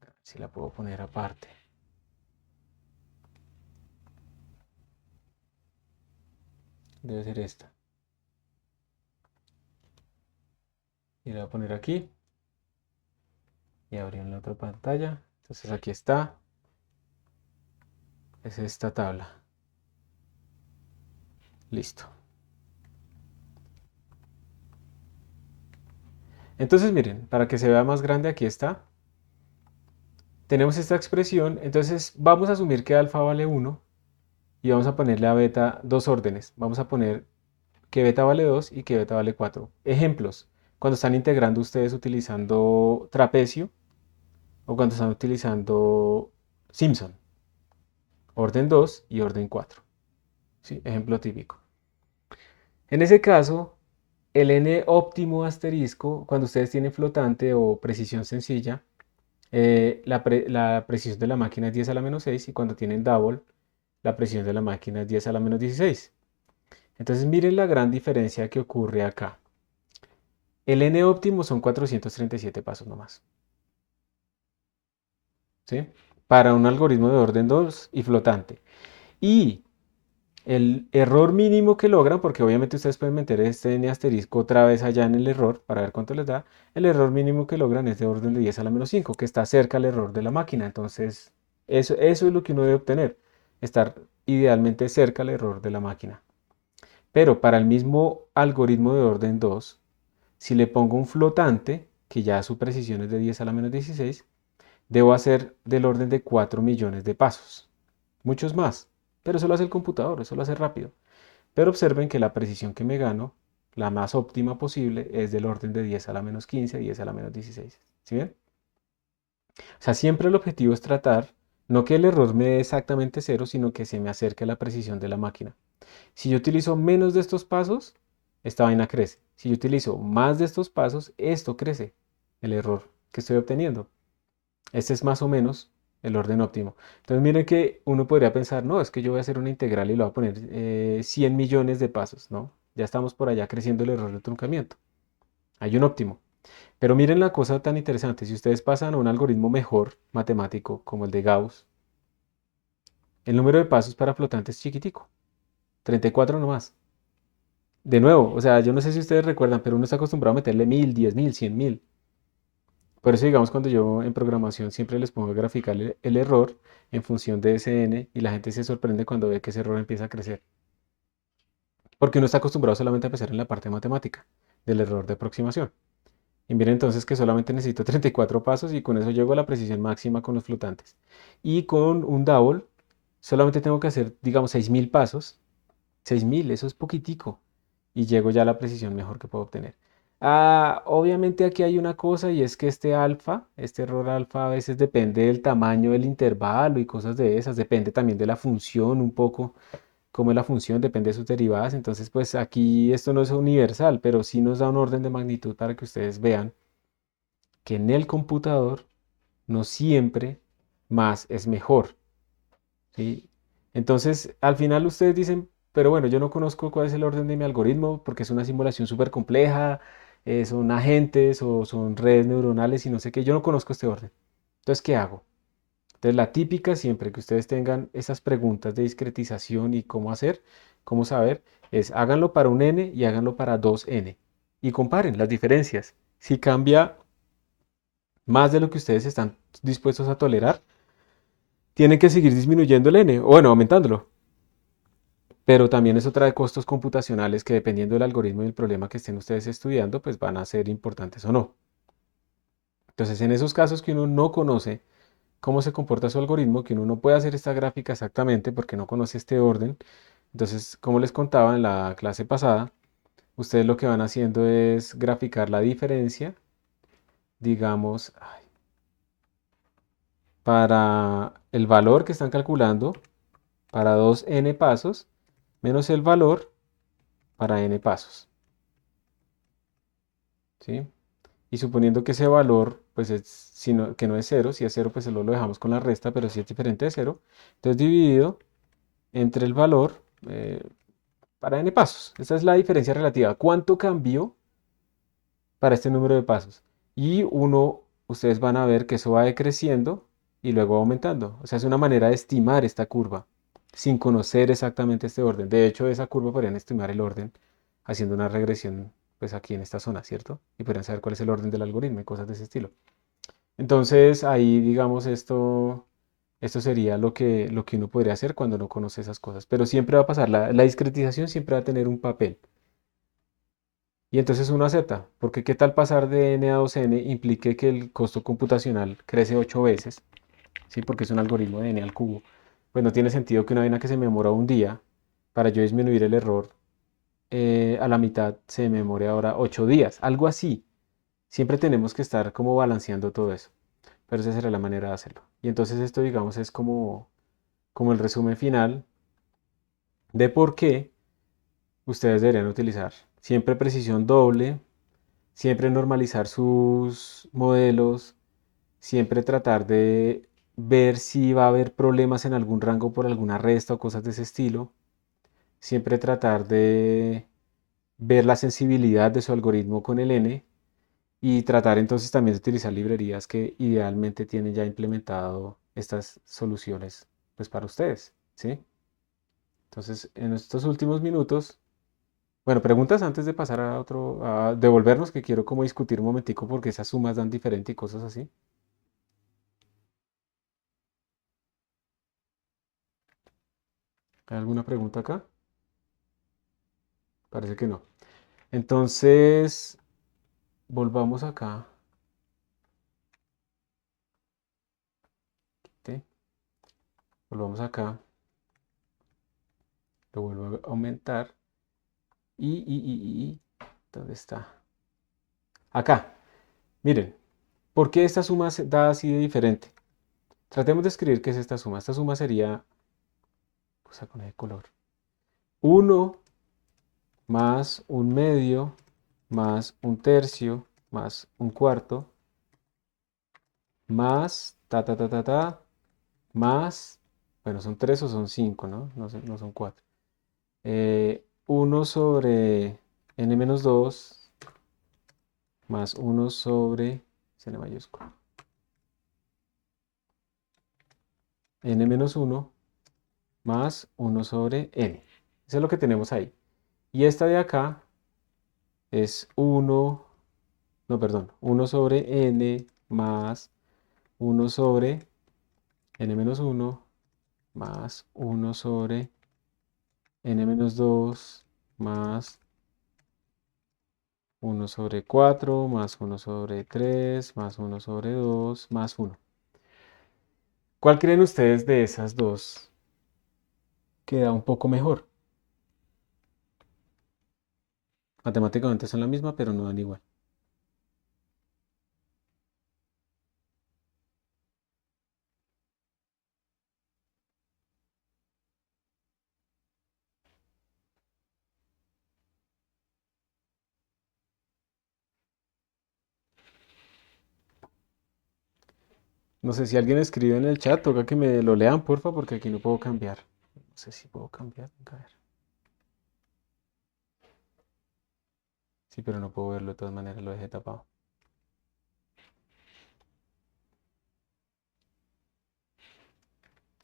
ver si la puedo poner aparte. Debe ser esta. Y la voy a poner aquí. Y abrir en la otra pantalla. Entonces aquí está. Es esta tabla. Listo. Entonces miren, para que se vea más grande, aquí está. Tenemos esta expresión, entonces vamos a asumir que alfa vale 1 y vamos a ponerle a beta dos órdenes. Vamos a poner que beta vale 2 y que beta vale 4. Ejemplos, cuando están integrando ustedes utilizando trapecio o cuando están utilizando Simpson. Orden 2 y orden 4. ¿Sí? Ejemplo típico. En ese caso, el n óptimo asterisco, cuando ustedes tienen flotante o precisión sencilla, la precisión de la máquina es 10 a la menos 6 y cuando tienen double, la precisión de la máquina es 10 a la menos 16. Entonces miren la gran diferencia que ocurre acá. El n óptimo son 437 pasos nomás. ¿Sí? Para un algoritmo de orden 2 y flotante. Y el error mínimo que logran, porque obviamente ustedes pueden meter este n asterisco otra vez allá en el error para ver cuánto les da, el error mínimo que logran es de orden de 10 a la menos 5, que está cerca al error de la máquina. Entonces, eso es lo que uno debe obtener, estar idealmente cerca al error de la máquina. Pero para el mismo algoritmo de orden 2, si le pongo un flotante, que ya su precisión es de 10 a la menos 16, debo hacer del orden de 4 millones de pasos. Muchos más, pero eso lo hace el computador, eso lo hace rápido. Pero observen que la precisión que me gano, la más óptima posible, es del orden de 10 a la menos 15, 10 a la menos 16. ¿Sí ven? O sea, siempre el objetivo es tratar, no que el error me dé exactamente 0, sino que se me acerque a la precisión de la máquina. Si yo utilizo menos de estos pasos, esta vaina crece. Si yo utilizo más de estos pasos, esto crece, el error que estoy obteniendo. Este es más o menos el orden óptimo. Entonces miren que uno podría pensar, no, es que yo voy a hacer una integral y lo voy a poner 100 millones de pasos, ¿no? Ya estamos por allá creciendo el error de truncamiento. Hay un óptimo. Pero miren la cosa tan interesante, si ustedes pasan a un algoritmo mejor matemático como el de Gauss, el número de pasos para flotantes es chiquitico, 34 nomás. De nuevo, o sea, yo no sé si ustedes recuerdan, pero uno está acostumbrado a meterle 1000, 10.000, 100.000. Por eso, digamos, cuando yo en programación siempre les pongo a graficar el error en función de ese n y la gente se sorprende cuando ve que ese error empieza a crecer. Porque uno está acostumbrado solamente a pensar en la parte matemática del error de aproximación. Y miren entonces que solamente necesito 34 pasos y con eso llego a la precisión máxima con los flotantes. Y con un double solamente tengo que hacer, digamos, 6.000 pasos. 6.000, eso es poquitico. Y llego ya a la precisión mejor que puedo obtener. Obviamente aquí hay una cosa y es que este alfa, este error alfa a veces depende del tamaño del intervalo y cosas de esas. Depende también de la función un poco, cómo es la función, depende de sus derivadas. Entonces pues aquí esto no es universal, pero sí nos da un orden de magnitud para que ustedes vean que en el computador no siempre más es mejor. ¿Sí? Entonces, al final ustedes dicen, pero bueno, yo no conozco cuál es el orden de mi algoritmo porque es una simulación súper compleja, son agentes o son redes neuronales y no sé qué, yo no conozco este orden. Entonces, ¿qué hago? Entonces, la típica siempre que ustedes tengan esas preguntas de discretización y cómo hacer, cómo saber, es háganlo para un n y háganlo para 2n y comparen las diferencias. Si cambia más de lo que ustedes están dispuestos a tolerar, tienen que seguir disminuyendo el n, o bueno, aumentándolo. Pero también eso trae costos computacionales que dependiendo del algoritmo y el problema que estén ustedes estudiando, pues van a ser importantes o no. Entonces, en esos casos que uno no conoce cómo se comporta su algoritmo, que uno no puede hacer esta gráfica exactamente porque no conoce este orden, entonces, como les contaba en la clase pasada, ustedes lo que van haciendo es graficar la diferencia, digamos, para el valor que están calculando para 2n pasos, menos el valor para n pasos. ¿Sí? Y suponiendo que ese valor, pues que no es cero, si es cero, pues solo lo dejamos con la resta, pero si es diferente de cero, entonces dividido entre el valor para n pasos. Esa es la diferencia relativa. ¿Cuánto cambió para este número de pasos? Y ustedes van a ver que eso va decreciendo y luego aumentando. O sea, es una manera de estimar esta curva sin conocer exactamente este orden. De hecho, de esa curva podrían estimar el orden haciendo una regresión, pues aquí en esta zona, ¿cierto? Y podrían saber cuál es el orden del algoritmo y cosas de ese estilo. Entonces, ahí, digamos, esto sería lo que uno podría hacer cuando no conoce esas cosas. Pero siempre va a pasar, la discretización siempre va a tener un papel. Y entonces uno acepta, porque qué tal pasar de n a 2n implique que el costo computacional crece 8 veces, ¿sí? Porque es un algoritmo de n al cubo. Pues no tiene sentido que una vaina que se me demora un día, para yo disminuir el error a la mitad, se me demore ahora 8 días, algo así. Siempre tenemos que estar como balanceando todo eso, pero esa será la manera de hacerlo. Y entonces esto, digamos, es como el resumen final de por qué ustedes deberían utilizar siempre precisión doble, siempre normalizar sus modelos, siempre tratar de ver si va a haber problemas en algún rango por alguna resta o cosas de ese estilo, siempre tratar de ver la sensibilidad de su algoritmo con el n y tratar entonces también de utilizar librerías que idealmente tienen ya implementado estas soluciones pues para ustedes, ¿sí? Entonces, en estos últimos minutos, bueno, preguntas antes de pasar a otro, a devolvernos, que quiero como discutir un momentico porque esas sumas dan diferente y cosas así. ¿Hay alguna pregunta acá? Parece que no. Entonces, volvamos acá. ¿Sí? Volvamos acá. Lo vuelvo a aumentar. ¿Dónde está? Acá. Miren, ¿por qué esta suma se da así de diferente? Tratemos de escribir qué es esta suma. Esta suma sería, vamos a poner color, 1 más un medio más un tercio más un cuarto más más, bueno, son 3 o son 5, ¿no? No son 4. 1 sobre n menos 2 más 1 sobre n mayúsculo. N menos 1 más 1 sobre n. Eso es lo que tenemos ahí. Y esta de acá es 1, no, perdón, 1 sobre n más 1 sobre n menos 1 más 1 sobre n menos 2 más 1 sobre 4 más 1 sobre 3 más 1 sobre 2 más 1. ¿Cuál creen ustedes de esas dos queda un poco mejor? Matemáticamente son la misma, pero no dan igual. No sé si alguien escribe en el chat, toca que me lo lean, porfa, porque aquí no puedo cambiar. No sé si puedo cambiar. A ver. Sí, pero no puedo verlo de todas maneras, lo dejé tapado.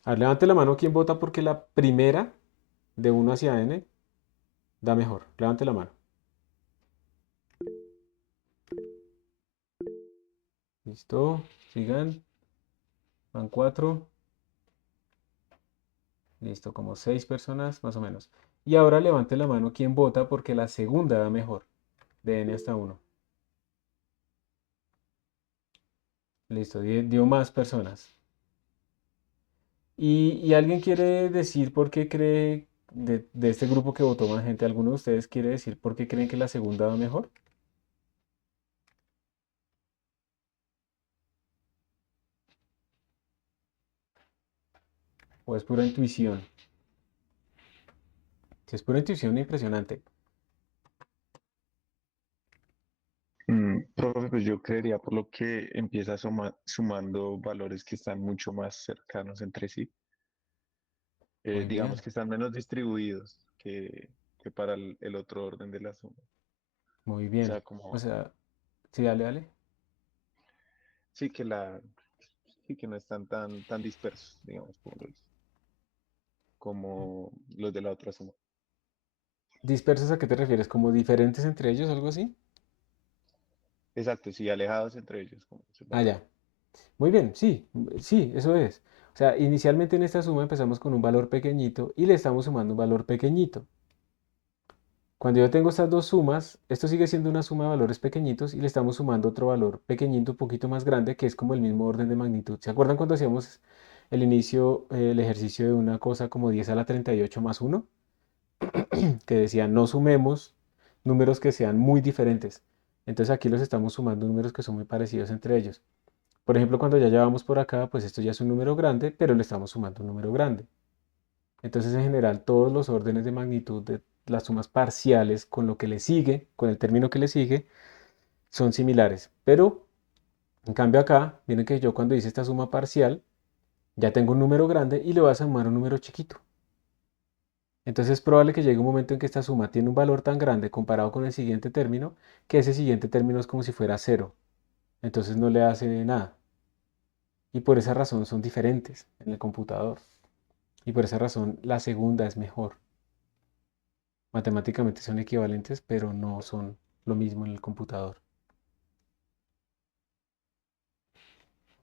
A ver, levante la mano quien vota porque la primera de 1 hacia n da mejor. Levante la mano. Listo, sigan. Van 4. Listo, como 6 personas más o menos. Y ahora levante la mano quien vota porque la segunda da mejor. De n hasta 1. Listo, dio más personas. ¿Y alguien quiere decir por qué cree, de este grupo que votó más gente, alguno de ustedes quiere decir por qué creen que la segunda va mejor? ¿O es pura intuición? Si es pura intuición, impresionante. Profe, pues yo creería por lo que empieza sumando valores que están mucho más cercanos entre sí. Muy Digamos bien, que están menos distribuidos que para el otro orden de la suma. muy O sea, bien. O como, sea, sí, dale, dale. sí que sí que no están tan dispersos, digamos, como los de la otra suma. ¿Dispersos a qué te refieres? ¿Como diferentes entre ellos, algo así? Exacto, sí, alejados entre ellos, como se Ah, podría ya. decir. Muy bien, sí, sí, eso es. O sea, inicialmente en esta suma empezamos con un valor pequeñito y le estamos sumando un valor pequeñito. Cuando yo tengo estas dos sumas, esto sigue siendo una suma de valores pequeñitos y le estamos sumando otro valor pequeñito, un poquito más grande, que es como el mismo orden de magnitud. ¿Se acuerdan cuando hacíamos el inicio, el ejercicio de una cosa como 10 a la 38 más uno? Que decía no sumemos números que sean muy diferentes. Entonces aquí los estamos sumando números que son muy parecidos entre ellos. Por ejemplo, cuando ya llevamos por acá, pues esto ya es un número grande, pero le estamos sumando un número grande. Entonces, en general, todos los órdenes de magnitud de las sumas parciales con lo que le sigue, con el término que le sigue, son similares. Pero, en cambio acá, miren que yo cuando hice esta suma parcial, ya tengo un número grande y le voy a sumar un número chiquito. Entonces es probable que llegue un momento en que esta suma tiene un valor tan grande comparado con el siguiente término, que ese siguiente término es como si fuera cero. Entonces no le hace nada. Y por esa razón son diferentes en el computador. Y por esa razón la segunda es mejor. Matemáticamente son equivalentes, pero no son lo mismo en el computador.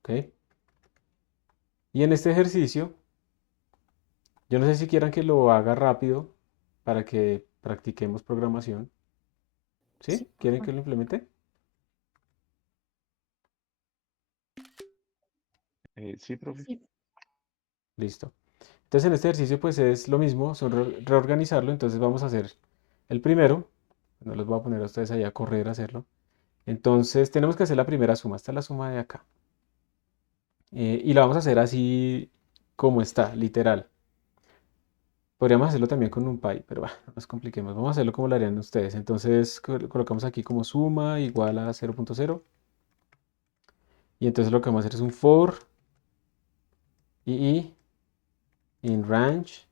¿Ok? Y en este ejercicio, yo no sé si quieran que lo haga rápido para que practiquemos programación. Sí, ¿Sí? por ¿Quieren favor. que lo implemente? Sí, profe. Sí. Listo. Entonces en este ejercicio pues es lo mismo, son reorganizarlo. Entonces vamos a hacer el primero. No los voy a poner a ustedes allá a correr a hacerlo. Entonces tenemos que hacer la primera suma. Esta es la suma de acá. Y la vamos a hacer así como está, literal. Podríamos hacerlo también con NumPy, pero bueno, no nos compliquemos. Vamos a hacerlo como lo harían ustedes. Entonces colocamos aquí como suma igual a 0.0. Y entonces lo que vamos a hacer es un for y in range.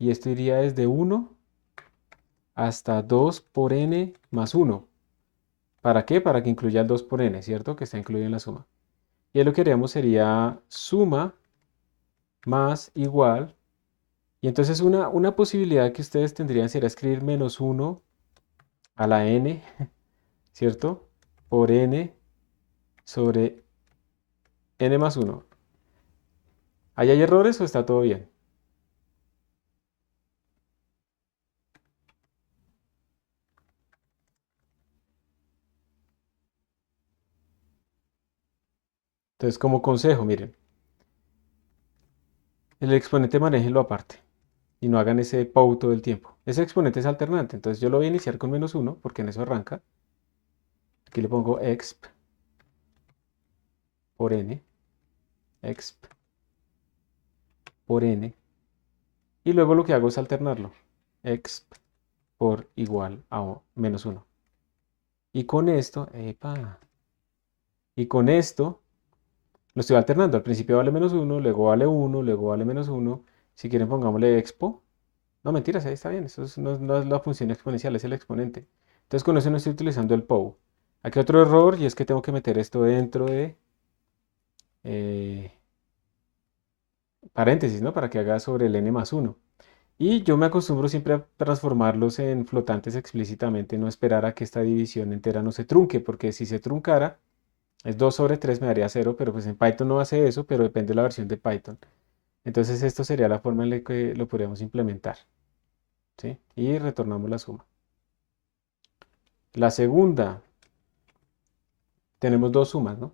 Y esto iría desde 1 hasta 2 por n más 1. ¿Para qué? Para que incluya el 2 por n, ¿cierto? Que está incluido en la suma. Y ahí lo que haríamos sería suma más igual. Y entonces una posibilidad que ustedes tendrían sería escribir menos 1 a la n, ¿cierto? Por n sobre n más 1. ¿Ahí hay errores o está todo bien? Entonces, como consejo, miren, el exponente manéjenlo aparte y no hagan ese POW todo el tiempo. Ese exponente es alternante, entonces yo lo voy a iniciar con menos 1 porque en eso arranca. Aquí le pongo exp por n, exp por n, y luego lo que hago es alternarlo, exp por igual a menos 1. Y con esto, y con esto lo estoy alternando. Al principio vale menos 1, luego vale 1, luego vale menos 1. Si quieren pongámosle expo. No, mentiras, ahí está bien. Eso no es la función exponencial, es el exponente. Entonces con eso no estoy utilizando el POW. Aquí otro error y es que tengo que meter esto dentro de eh, paréntesis, ¿no? Para que haga sobre el n más 1. Y yo me acostumbro siempre a transformarlos en flotantes explícitamente, no esperar a que esta división entera no se trunque, porque si se truncara, es 2 sobre 3 me daría 0, pero pues en Python no hace eso, pero depende de la versión de Python. Entonces esto sería la forma en la que lo podríamos implementar, ¿sí? Y retornamos la suma. La segunda, tenemos dos sumas, ¿no?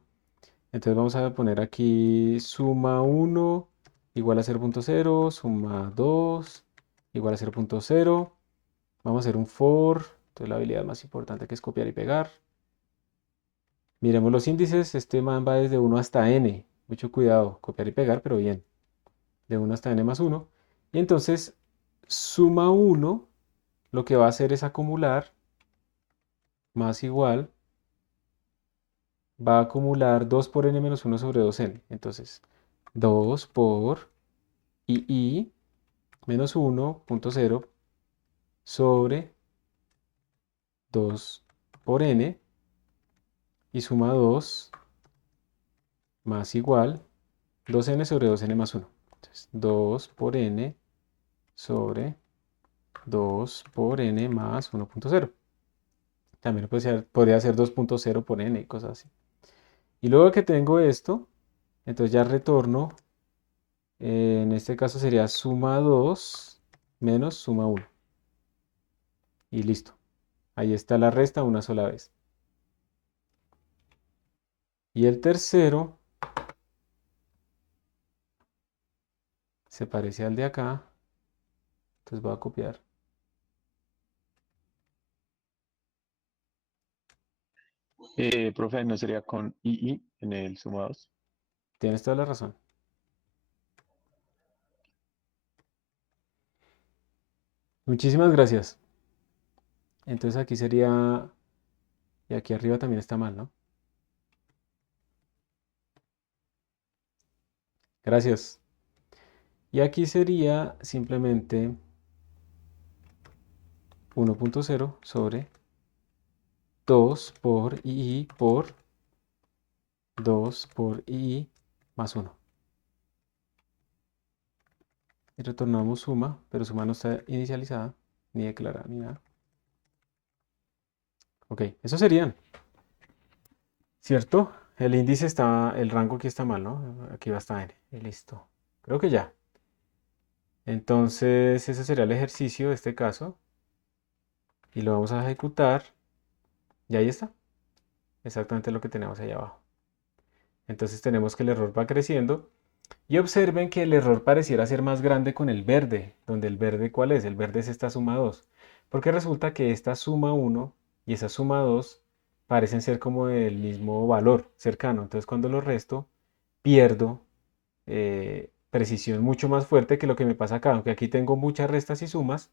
Entonces vamos a poner aquí suma 1 igual a 0.0, suma 2 igual a 0.0. Vamos a hacer un for, entonces la habilidad más importante que es copiar y pegar. Miremos los índices, este man va desde 1 hasta n. Mucho cuidado, copiar y pegar, pero bien. De 1 hasta n más 1. Y entonces suma 1 lo que va a hacer es acumular más igual va a acumular 2 por n menos 1 sobre 2n. Entonces, 2 por i menos 1.0 sobre 2 por n y suma 2 más igual 2n sobre 2n más 1. Entonces, 2 por n sobre 2 por n más 1.0. También podría ser 2.0 por n y cosas así. Y luego que tengo esto, entonces ya retorno. En este caso sería suma 2 menos suma 1. Y listo. Ahí está la resta una sola vez. Y el tercero se parece al de acá. Entonces voy a copiar. Profe, ¿no sería con II en el sumados? Tienes toda la razón. Muchísimas gracias. Entonces aquí sería... Y aquí arriba también está mal, ¿no? Gracias. Y aquí sería simplemente 1.0 sobre 2 por I por 2 por I más 1. Y retornamos suma, pero suma no está inicializada, ni declarada, ni nada. Ok, eso serían. ¿Cierto? El índice está, el rango aquí está mal, ¿no? Aquí va hasta n. Y listo. Creo que ya. Entonces, ese sería el ejercicio de este caso. Y lo vamos a ejecutar. Y ahí está. Exactamente lo que tenemos ahí abajo. Entonces tenemos que el error va creciendo. Y observen que el error pareciera ser más grande con el verde. Donde el verde, ¿cuál es? El verde es esta suma 2. Porque resulta que esta suma 1 y esa suma 2 parecen ser como del mismo valor cercano. Entonces cuando lo resto, pierdo precisión mucho más fuerte que lo que me pasa acá. Aunque aquí tengo muchas restas y sumas,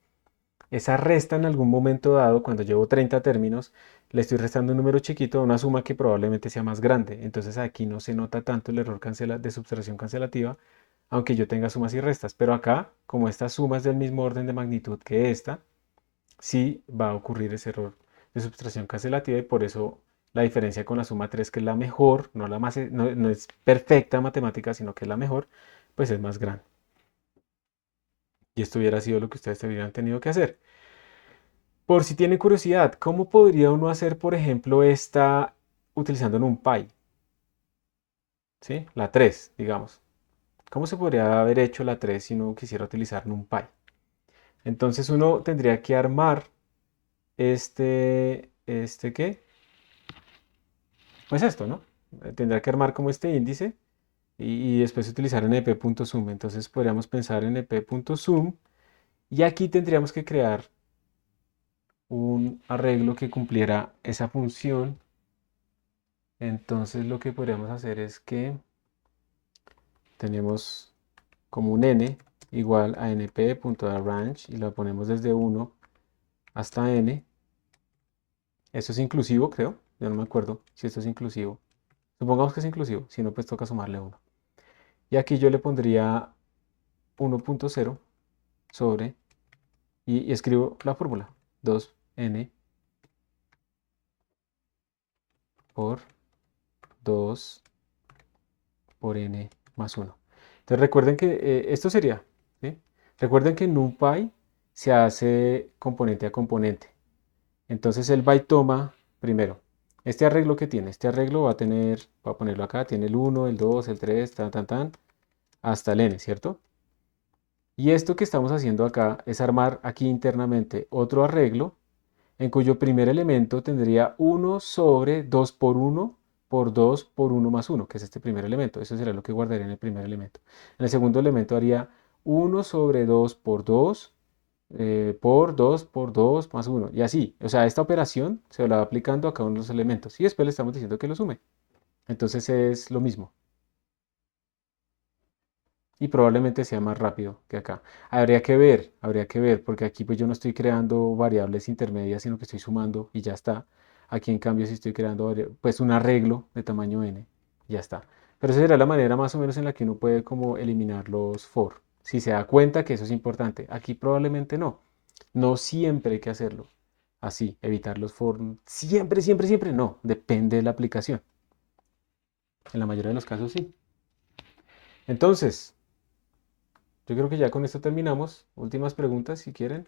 esa resta en algún momento dado, cuando llevo 30 términos, le estoy restando un número chiquito a una suma que probablemente sea más grande. Entonces aquí no se nota tanto el error de subtracción cancelativa, aunque yo tenga sumas y restas. Pero acá, como esta suma es del mismo orden de magnitud que esta, sí va a ocurrir ese error de subtracción cancelativa y por eso la diferencia con la suma 3, que es la mejor, no, no es perfecta matemática, sino que es la mejor, pues es más grande. Y esto hubiera sido lo que ustedes hubieran tenido que hacer. Por si tienen curiosidad, ¿cómo podría uno hacer, por ejemplo, esta utilizando NumPy? ¿Sí? La 3, digamos. ¿Cómo se podría haber hecho la 3 si uno quisiera utilizar NumPy? Entonces uno tendría que armar ¿qué? Pues esto, ¿no? Tendrá que armar como este índice y después utilizar np.zoom. Entonces podríamos pensar en np.zoom y aquí tendríamos que crear un arreglo que cumpliera esa función. Entonces lo que podríamos hacer es que tenemos como un n igual a np.arrange y lo ponemos desde 1 hasta n. Esto es inclusivo, creo. Yo no me acuerdo si esto es inclusivo. Supongamos que es inclusivo, si no, pues toca sumarle 1. Y aquí yo le pondría 1.0 sobre, y escribo la fórmula, 2n por 2 por n más 1. Entonces recuerden que esto sería, ¿sí? Recuerden que en NumPy se hace componente a componente. Entonces el byte toma, primero, este arreglo que tiene. Este arreglo va a tener, voy a ponerlo acá, tiene el 1, el 2, el 3, hasta el n, ¿cierto? Y esto que estamos haciendo acá es armar aquí internamente otro arreglo en cuyo primer elemento tendría 1 sobre 2 por 1 por 2 por 1 más 1, que es este primer elemento. Eso será lo que guardaría en el primer elemento. En el segundo elemento haría 1 sobre 2 por 2 por 2 por 2 más 1. Y así. O sea, esta operación se la va aplicando a cada uno de los elementos. Y después le estamos diciendo que lo sume. Entonces es lo mismo. Y probablemente sea más rápido que acá. Habría que ver, porque aquí pues yo no estoy creando variables intermedias, sino que estoy sumando y ya está. Aquí en cambio si estoy creando pues un arreglo de tamaño n, ya está. Pero esa será la manera más o menos en la que uno puede como eliminar los for. Si se da cuenta que eso es importante. Aquí probablemente no. No siempre hay que hacerlo. Así, evitar los for. Siempre, siempre, siempre no. Depende de la aplicación. En la mayoría de los casos sí. Entonces, yo creo que ya con esto terminamos. Últimas preguntas si quieren.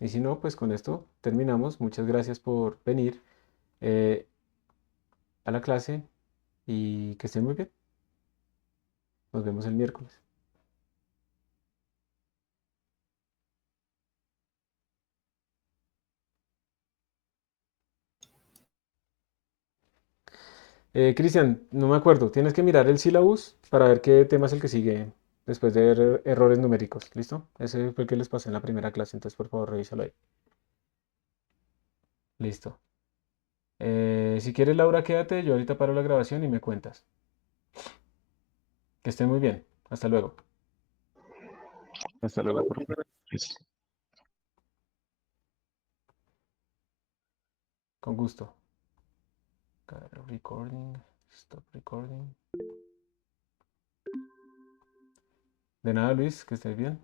Y si no, pues con esto terminamos. Muchas gracias por venir eh, a la clase y que estén muy bien. Nos vemos el miércoles. Cristian, no me acuerdo. Tienes que mirar el syllabus para ver qué tema es el que sigue después de errores numéricos. ¿Listo? Ese fue el que les pasé en la primera clase, entonces por favor revísalo ahí. Listo. Si quieres, Laura, quédate. Yo ahorita paro la grabación y me cuentas. Que estén muy bien. Hasta luego. Hasta luego, profe. Con gusto. Recording. Stop recording. De nada, Luis, que estés bien.